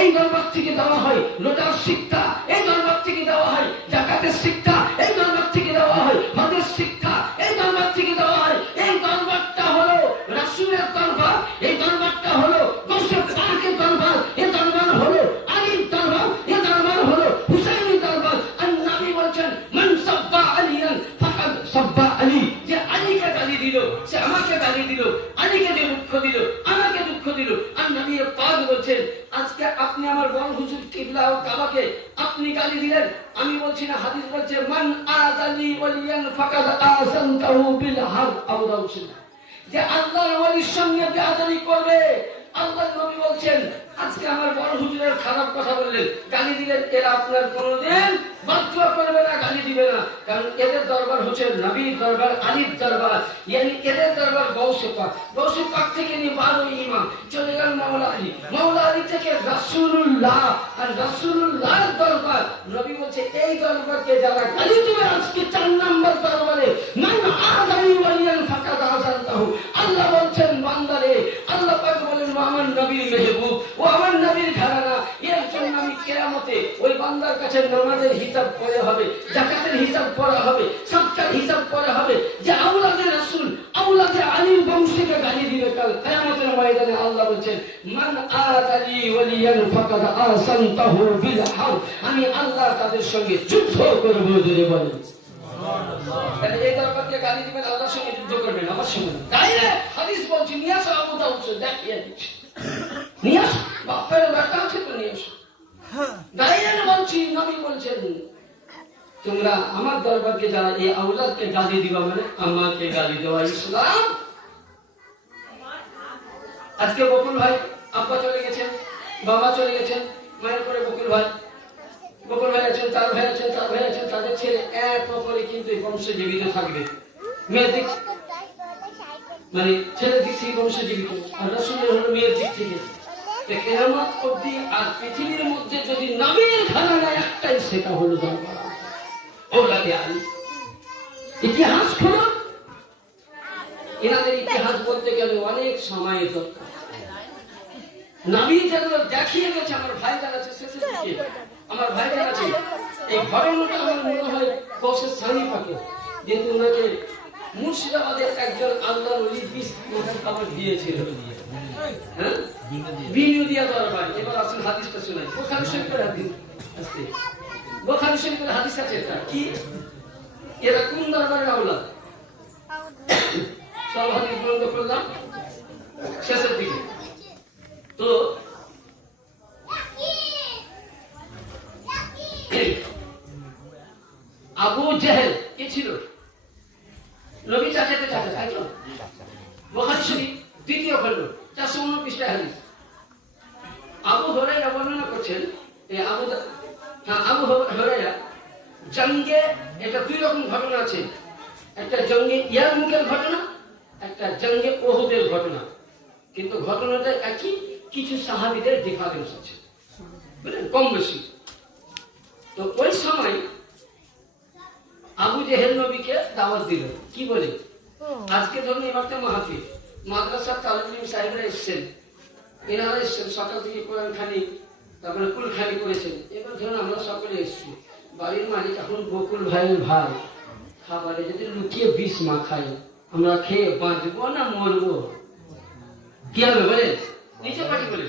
এই দরবার থেকে দেওয়া হয়, রোজার শিক্ষা এই দরবার থেকে দেওয়া হয়, যাকাতের শিক্ষা এই দরবার থেকে দেওয়া হয়, হজের শিক্ষা এই দরবার থেকে দেওয়া হয়। এই দরবারটা হলো রাসূলের দরবার, এই দরবারটা হলো গাউসে পাকের দরবার, এই দরবার হলো আলীর দরবার, এই দরবার হলো হুসাইনের দরবার। আর নবী বলছেন মান সাব্বা আলিয়ান ফাকাদ সাব্বা আলী, যে আলীকে গালি দিল সে আমাকে গালি দিল, আলীকে যে দুঃখ দিল আমাকে দুঃখ দিল। আর নবী পাক বলছেন আজকে আপনি আমার বড় হুজুর কিবলা ও কাবাকে আপনি গালি দিলেন, আমি বলছি না, হাদিস বলছে মান আযালি ওয়ালিয়ান ফাকাদ আযানতাহু বিল হারব আও রাউসিন, যে আল্লাহর ওলির সঙ্গে বেয়াদবি করবে। আল্লাহর নবী বলছেন আজকে আমার বড় হুজুরের খারাপ কথা বললেন, গালি দিলেন, এরা আপনার কোনোদিন বদদুয়া করবে না, গালি দিবে না, কারণ এদের দরবার হচ্ছে নবীর দরবার, আলীর দরবার, ইয়ানি এদের দরবার গাউসে পাক, গাউসে পাক থেকে নিয়ে 12 ইমাম চলে গেল মাওলা আলী, মাওলা আলী থেকে রাসূলুল্লাহ, আর রাসূলুল্লাহর দরবার। নবী বলছে এই দরবারকে যারা গালি দিবে আজকে 4 নম্বর দরবারে মান আযালি ওয়ালিয়ান ফাকাদ আযানতাহু। আল্লাহ বলছেন বান্দারে, আল্লাহ পাক বলেন আমার নবীর মেহবুব, ও আমার নবীর ঘরানা, এর জন্য আমি কিয়ামতে ওই বান্দার কাছে নামাজের হিসাব পড়ে হবে, যাকাতের হিসাব পড়া হবে, সাদকার হিসাব পড়া হবে, যে আওলাদে রাসূল, আওলাদে আলীর বংশকে গালি দিবে কাল কিয়ামতের ময়দানে। আল্লাহ বলেন মান আযালি ওয়ালিয়ান ফাকাদ আযানতাহু বিল হারব, আমি আল্লাহ তাদের সঙ্গে যুদ্ধ করব। যদি বলেন তাহলে এই দরবারকে গালি দিবেন, আল্লাহর সঙ্গে যুদ্ধ করবেন আমার সঙ্গে ডাইরেক্ট হাদিস বলছি, নিয়ে আসো আবু দাউদ দেখিয়ে দিচ্ছি, নিয়ে আসো, বাপের বেটা আছে তো নিয়ে আসো। ডাইরেক্ট বলছি, নবী বলছেন তোমরা আমার দরবারকে যারা এই আওলাদকে গালি দিবা মানে আমাকে গালি দেওয়া ইসলাম। আজকে বকুল ভাই আব্বা চলে গেছেন, বাবা চলে গেছেন, মায়ের পরে বকুল ভাই আছেন, তার ভাই আছেন, তার ভাই আছেন, তাদের ছেলে এক করে কিন্তু এই বংশে জীবিত থাকবে। মেয়ের দিক মানে ছেলের দিক থেকে বংশে জীবিত, আর রাসূলের হলো মেয়ের দিক থেকে। কিয়ামত অবধি আর পৃথিবীর মধ্যে যদি নবীর ঘরানা একটাই, সেটা হলো দরবার আওলাদে আলী। ইতিহাস খুলুন, এনাদের ইতিহাস বলতে গেলে অনেক সময় দরকার। নবী যেগুলো দেখিয়ে গেছে, আমার ভাই জানাচ্ছে শেষের দিকে, আমার ভাই জানাচ্ছে এই ঘটনাটা আমার মনে হয় গাউসে সানি পাকে, যেহেতু ওনাকে মুর্শিদাবাদের একজন আল্লাহর ওলি বিষ খাবার দিয়েছিল, হ্যাঁ বিনুদিয়া দরবার। এবার আসুন হাদিসটা শোনাই, বুখারী শরীফের হাদিস আছে, বুখারী শরীফের হাদিস আছে। এটা কি, এরা কোন দরবারের আওলাদ? সব হাদিস বন্ধ করলাম শেষের দিকে। তো 459 পৃষ্ঠা হাদিস। আবু হুরায়রা বর্ণনা করছেন, এই আবু হুরায়রা জঙ্গে, এটা দুই রকম ঘটনা আছে, একটা জঙ্গে ইয়ারমুকের ঘটনা, একটা জঙ্গে ওহুদের ঘটনা, কিন্তু ঘটনাটা একই, কিছু সাহাবীদের ডিফারেন্স আছে, বুঝলেন, কম বেশি। তো ওই সময় আবু জেহেল নবীকে দাওয়াত দিল, কি বলে, আজকে ধরুন এবারটা মাহফিল, মাদ্রাসার তালিম সাহেবরা এসছেন, এনারা এসছেন সকাল থেকে কোরআন খানি, তারপরে কুলখানি করেছেন। এবার ধরুন আমরা সকলে এসছি, বাড়ির মালিক এখন বকুল ভাইয়ের ভাই খাবারে যদি লুকিয়ে বিষ মাখাই, আমরা খেয়ে বাঁচবো না মরবো? কি হবে বলে, নিচে পাটি বলে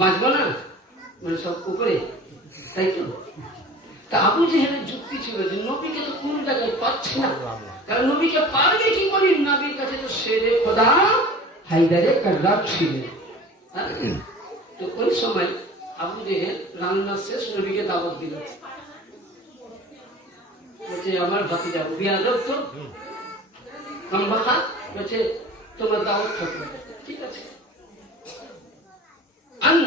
বাঁচবো না, মানে সব উপরে, তাই তো? তা আবু জেহেলের যুক্তি ছিল যে নবীকে তো কোন জায়গায় পাচ্ছে না, কারণ নবীকে পারবে কি করে, নবীর কাছে তো শেরে খোদা হায়দারে কার্রাব ছিলেন। তো ওই সময় আবু জেহেল রান্না শেষ নবীকে দাওয়াত দিল, বলছে আমার ভাতিজা বিয়াদব তো কামবাখা, বলছে তোমার দাওয়াত থাকবে, ঠিক আছে। আন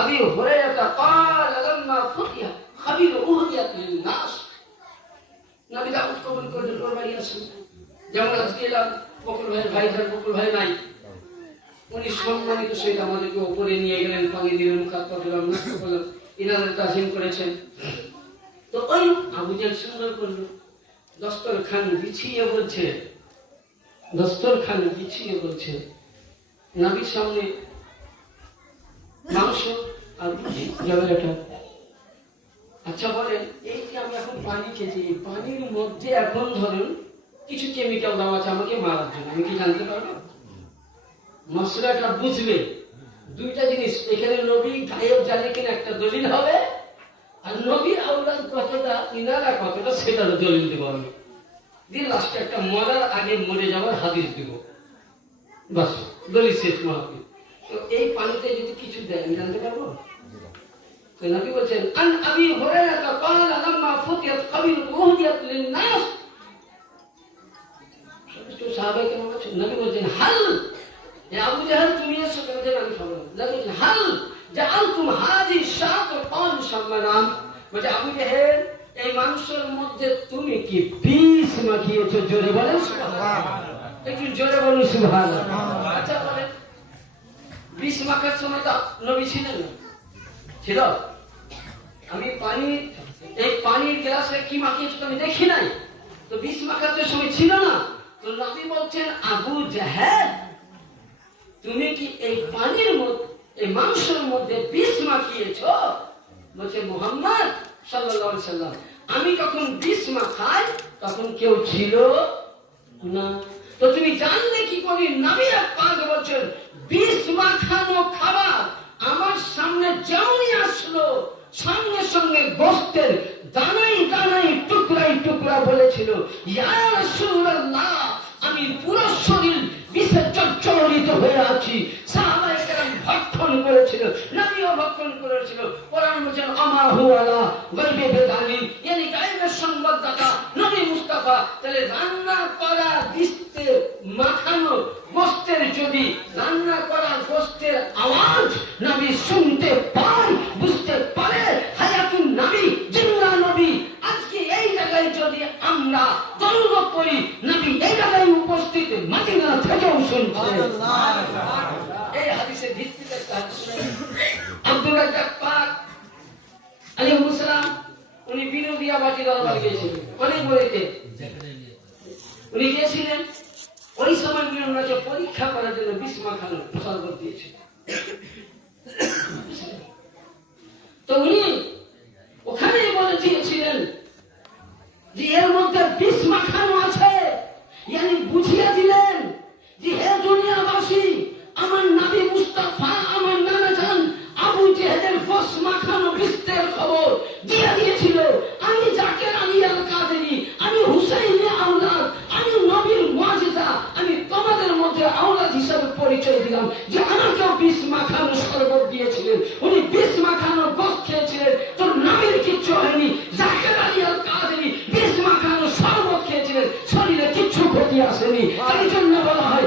আবি হুরায়রা قال لما فتح خبير اهديت للناس, নবী দাওয়াত কবুল করলেন, ওর বাড়ি আসেন। যেমন আজকে এলাম, বকুল ভাইয়ের ভাইজান বকুল ভাই নাই, উনি সম্মানিত সহিত আমাদেরকে উপরে নিয়ে গেলেন, পানি দিলেন, খাওয়া দিলাম, নাস্তা করলাম, ইনাদের তাজিম করেছেন। তো ওই আবু জেহেল সুন্দর করলো, দস্তরখান বিছিয়ে বলছে, দস্তরখান বিছিয়ে বলছে, নবীর সামনে মাংস আর রুটি যাবে এটা। আচ্ছা বলেন, এই যে আমি এখন পানি খেয়েছি, এই পানির মধ্যে এখন ধরুন কিছু কেমিক্যাল দেওয়া আছে আমাকে মারার জন্য, আমি কি জানতে পারবো? মশলাটা বুঝবে দুইটা জিনিস, এখানে নবী গায়েব জানে কিনা একটা দলিল হবে, আর নবীর আওলাদ কতটা, ইনারা কতটা, সেটারও দলিল দেবো আমি। দিয়ে লাস্টে একটা মরার আগে মরে যাওয়ার হাদিস দিব, বাস দলিল শেষ মাহফিল। তো এই পানিতে যদি কিছু দেয় আমি জানতে পারবো? তো নবী বলছেন আন আবি হুরায়রা قال لما فتحت خبير اهديت للناس, তো সাহাবায়ে কেরাম বলছেন, নবী বলছেন হাল, এ আবু জেহেল তুমি এসো, তোমাদের আমি খবর নবী বলছেন হাল জাআলতুম হাযি শাত قال শামানাম, বলে আবু জেহেল এই মাংসের মধ্যে তুমি কি বিষ মাখিয়েছো? জোরে বলেন সুবহানাল্লাহ, একটু জোরে বলুন সুবহানাল্লাহ। আচ্ছা বলেন, বিষ মাখার সময় তো নবী ছিলেন না, ছিল? আমি পানি, এই পানির গ্লাসে কি মাখিয়েছো আমি দেখি নাই, তো বিষ মাখার সময় ছিল না। তো নবী বলছেন আবু জেহেল তুমি কি এই পানির মধ্যে, এই মাংসের মধ্যে বিষ মাখিয়েছো? বলছে মুহাম্মদ সাল্লাল্লাহু আলাইহি সাল্লাম আমি যখন বিষ মাখাই তখন কেউ ছিল না, তো তুমি জানলে কি করে? নবী পাক বলছেন বিষ মাখানো খাবার আমার সামনে যেমনই আসলো, সঙ্গে সঙ্গে গোশতের দানাই দানাই টুকরাই টুকরা বলেছিল ইয়া রাসূলুল্লাহ আমি পুরো শরীর বিষে জর্জরিত হয়ে আছি। সাহাবায়ে কেরাম ভক্ষণ করেছিল, নবীও ভক্ষণ করেছিল। কোরআন বলেন আমা হুয়ালা গায়বে বেদালিম, yani গায়বের সংবাদদাতা নবী মুস্তাফা। তাহলে রান্না করা বিষে মাখানো গোশতের, যদি রান্না করা গোশতের আওয়াজ নবী শুনতে পান, বুঝতে পারে, হায়াতুন নবী, জিন্দা নবী, আজকে এই জায়গায় যদি আমরা দরুদ পড়ি, নবী এই জায়গায় উপস্থিত, মদিনা থেকেও শুনছে। এই হাদিসের ভিত্তিতে আব্দুল রাজ্জাক পাক আলাইহিস সালাম উনি বিরোধিয়া বাটি দরবার গিয়েছিলেন, অনেক বইতে উনি গিয়েছিলেন। ওই সময় ওনাকে পরীক্ষা করার জন্য বিষ মাখানো শরবত দিয়েছিল। তো উনি ওখানে বলে দিয়েছিলেন যে এর মধ্যে বিষ মাখানো আছে, yani বুঝিয়ে দিলেন যে হে দুনিয়াবাসী, আমার নবী মুস্তাফা আমার নানা জান আবু জেহেলের বিষ মাখানো বিষের খবর দিয়ে দিয়েছিল। আমি জাকের আলী আল কাদেরী, আমি হুসাইনের আওলাদ, আমি নবীর মুআজিজা, আমি তোমাদের মধ্যে আওলাদ হিসেবে পরিচয় দিলাম যে আমাকেও বিষ মাখানো শরবত দিয়েছিলেন, উনি বিষ মাখানো গোশত খেয়েছিলেন, তো নবীর কিচ্ছু হয়নি। জাকের আলী আল কাদেরী বিষ মাখানো শরবত খেয়েছিলেন, শরীরে কিচ্ছু ক্ষতি আসেনি। তাই জন্য বলা হয়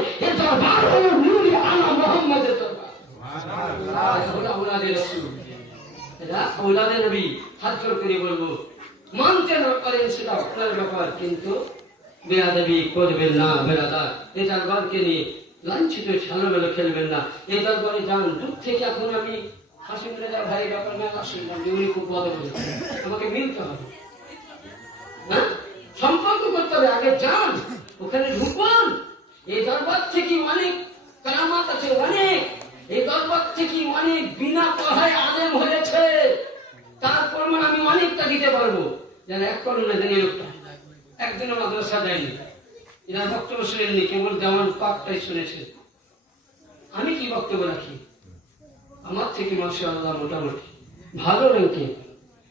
আওলাদে নবী হাত জোড় করে বলবো, মানতে না পারেন সেটা আপনার ব্যাপার, কিন্তু বেয়াদবি করবেন না বেরাদার। এই দরবারকে নিয়ে লাঞ্ছিত খেলামেলা খেলবেন না। এই দরবারে যান দূর থেকে। এখন আমি হাসিম রেজা ভাই ব্যাপার মেলা শুনলাম যে উনি খুব বড় বলেছেন, আমাকে মিলতে হবে, হ্যাঁ সম্পর্ক করতে হবে। আগে যান, ওখানে ঢুকুন। এই দরবার থেকে অনেক কারামাত আছে, অনেক। এই দরবার থেকে অনেক বিনা পড়ায় আলেম হয়েছে, তার প্রমাণ আমি অনেকটা দিতে পারবো। যেন এক করুন না, যেন এই লোকটা একদিনও মাদ্রাসা দেয়নি, এরা বক্তব্য শুনেননি, কেবল জামান পাকটাই শুনেছে। আমি কি বক্তব্য রাখি? আমার থেকে মাশাআল্লাহ মোটামুটি ভালো র্যাঙ্কিং।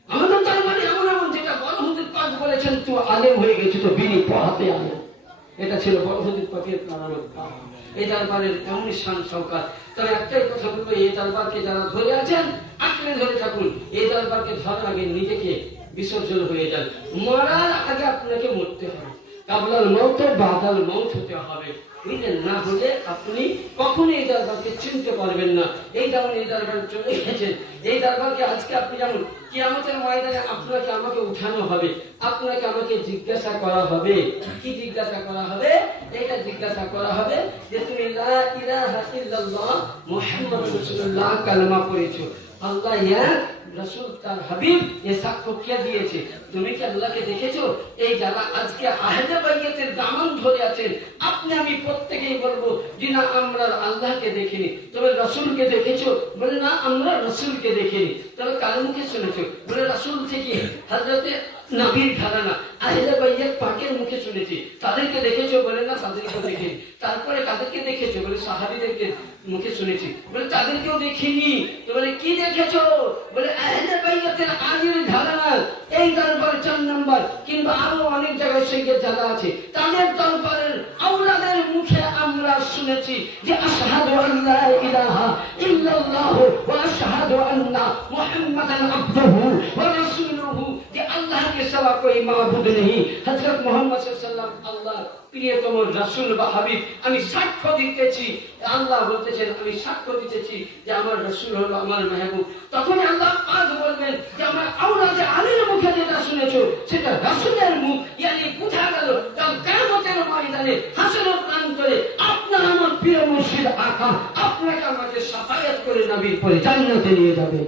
আমাদের তার মানে এমন এমন যেটা বড় হুজুর পাক বলেছেন, তো আলেম হয়ে গেছে, তো বিনি পড়াতে আলেম। এটা ছিল বড় হুজুর পাকের প্রাণার কাজ। এই দরবারের এমন শান সওকাত। তবে একটাই কথা বলবো, এই দরবারকে যারা ধরে আছেন আঁকড়ে ধরে থাকুন। এই দরবারকে ধরার আগে নিজেকে বিসর্জন হয়ে যান। মরার আগে আপনাকে মরতে হবে। কাবলাল মৌত বাদাল মৌত হতে হবে, বুঝলেন? না হলে আপনি কখনো এই দরবারকে চিনতে পারবেন না। এই যেমন এই দরবারে চলে গেছেন, এই দরবারকে আজকে আপনি যেমন কিয়ামতের ময়দানে আপনাকে আমাকে উঠানো হবে, আপনাকে আমাকে জিজ্ঞাসা করা হবে। কি জিজ্ঞাসা করা হবে? এটা জিজ্ঞাসা করা হবে যে তুমি লা ইলাহা ইল্লাল্লাহ মুহাম্মাদুর রাসূলুল্লাহ কালেমা পড়েছো, আল্লাহ এক, রাসূল তার হাবিব, এ সাক্ষ্য কে দিয়েছে? তুমি কি আল্লাহকে দেখেছো? এই যারা আজকে আহলে বাইতের দামান ধরে আছেন, আপনি আমি প্রত্যেকেই বলবো যে না আমরা আল্লাহকে দেখিনি। তবে রাসূলকে দেখেছো? বলে না আমরা রাসূলকে দেখিনি। তবে কার মুখে শুনেছো? বলে রাসূল থেকে হযরতে নবীর ঘরানা আহলে বাইত পাকের মুখে শুনেছি। তাদেরকে দেখেছো? বলে না তাদেরকে দেখিনি। তারপরে কাদেরকে দেখেছো? বলে সাহাবীদেরকে মুখে শুনেছি। বলে তাদেরকেও দেখিনি। তো বলে কি দেখেছো? বলে আহলে বাইতের আলীর ঘরানা এই দরবার 4 নম্বর, কিংবা আরো অনেক জায়গায় সেই জায়গা আছে, তাদের দরবারের আওলাদের মুখে আমরা শুনেছি যে আশহাদু আল্লা ইলাহা ইল্লাল্লাহ ওয়া আশহাদু আন্না মুহাম্মাদান আবদুহু ওয়া রাসূলুহু, যে আল্লাহকে সিওয়া কোই মাবুদ নেই, হযরত মুহাম্মদ সাল্লাল্লাহু আলাইহি ওয়াসাল্লাম আল্লাহর প্রিয়তম রাসূল বা হাবিব। আমি সাক্ষ্য দিতেছি, আল্লাহ বলতেছেন আমি সাক্ষ্য দিতেছি যে আমার রাসূল হলো আমার মাহবুব। তখন আল্লাহ পাক বলবেন যে আমার আওলাদে আলীর মুখে যেটা শুনেছো সেটা রাসূলের মুখ, ইয়ানি বুঝা গেল কাল কিয়ামতের ময়দানে হাসরের প্রান্তরে আপনার আমার প্রিয় মুর্শিদ আকা আপনাকে আমাকে শাফায়াত করে নবীর পরে জান্নাতে নিয়ে যাবেন।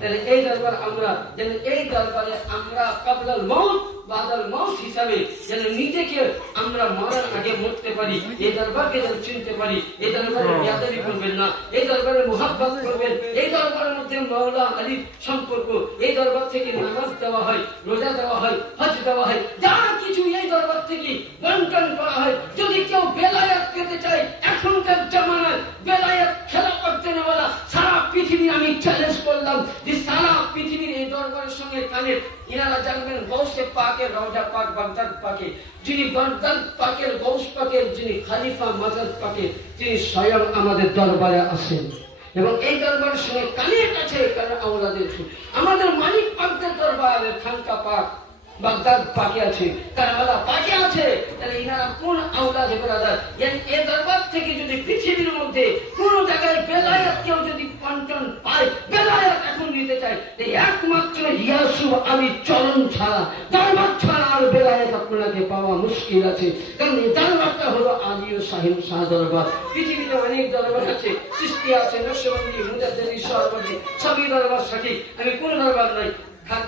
তাহলে এই দরবার আমরা যেন এই দরবারে আমরা কাবলাল মউত বাদাল মউত হিসাবে যেন নিজেকে আমরা মরার আগে মরতে পারি। এই দরবারকে যেন চিনতে পারি। এই দরবারে বেয়াদবি করবেন না, এই দরবারে মুহাব্বত করবেন। এই দরবারের মধ্যে মাওলা আলীর সম্পর্ক, এই দরবার থেকে নামাজ দেওয়া হয়, রোজা দেওয়া হয়, হজ দেওয়া হয়, যা কিছু এই দরবার থেকে বন্টন করা হয়। যদি কেউ বেলায়াত পেতে চায়, এখনকার জামানায় বেলায়াত খেলা করতে নেওয়ালা সারা পৃথিবী আমি চ্যালেঞ্জ করলাম যে সারা পৃথিবীর এই দরবারের সঙ্গে কানে ইনারা জানবেন গৌসে পাকের রওজা পাক বাগদাদ পাকে, যিনি বাগদাদ পাকের গৌস পাকের যিনি খলিফা মাজাদ পাকে, তিনি স্বয়ং আমাদের দরবারে আসেন এবং এই দরবারের সঙ্গে কানের কাছে কারণ আওলাদের আমাদের মালিক পাকদের দরবারে খানকা পাক বাগদাদ পাকে আছে, কারবালা পাকে আছে। তাহলে ইনারা কোন আওলাদ ব্রাদার? এই দরবার থেকে যদি পৃথিবীর মধ্যে কোন জায়গায় বেলায়াত কেউ যদি পঞ্চন পায়, বেলায়াত এখন নিতে চায়, একমাত্র ইয়াসুফ আলী চরণ ছাড়া, দরবার ছাড়া আর বেলায়াত আপনাকে পাওয়া মুশকিল আছে। কারণ এই দরবারটা হলো আলী ও শাহিন শাহ দরবার। পৃথিবীতে অনেক দরবার আছে, সৃষ্টি আছে, নকশবন্দি, মুজাদ্দিদি, সরবন্দি, সবই দরবার সঠিক। আমি কোন দরবার নাই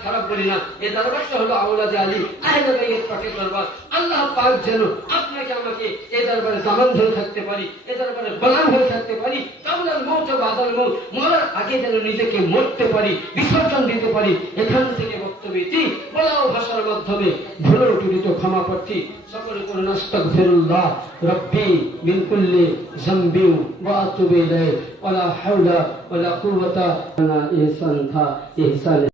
খারাপ বলি না। এই দরবারটা হলো আওলাদে আলী আহলে বাইত পাকের দরবার। আল্লাহ পাক যেন আপনাকে আমাকে এই দরবারে দামান ধরে থাকতে পারি, এই দরবারে গোলাম হয়ে থাকতে পারি। কাবলাল মউত বাদাল মউত, মরার আগে যেন নিজেকে মরতে পারি, বিসর্জন দিতে পারি। এখান থেকে বক্তব্যটি বলাও ভাষার মাধ্যমে ভুল ত্রুটি ক্ষমা প্রার্থী। সকলে করুন আস্তাগফিরুল্লাহ রাব্বি মিন কুল্লি যামবিন ওয়া আতুবু ইলাইহি ওয়া লা হাওলা ওয়া লা কুওয়াতা ইল্লা বিল্লাহ। ইহসান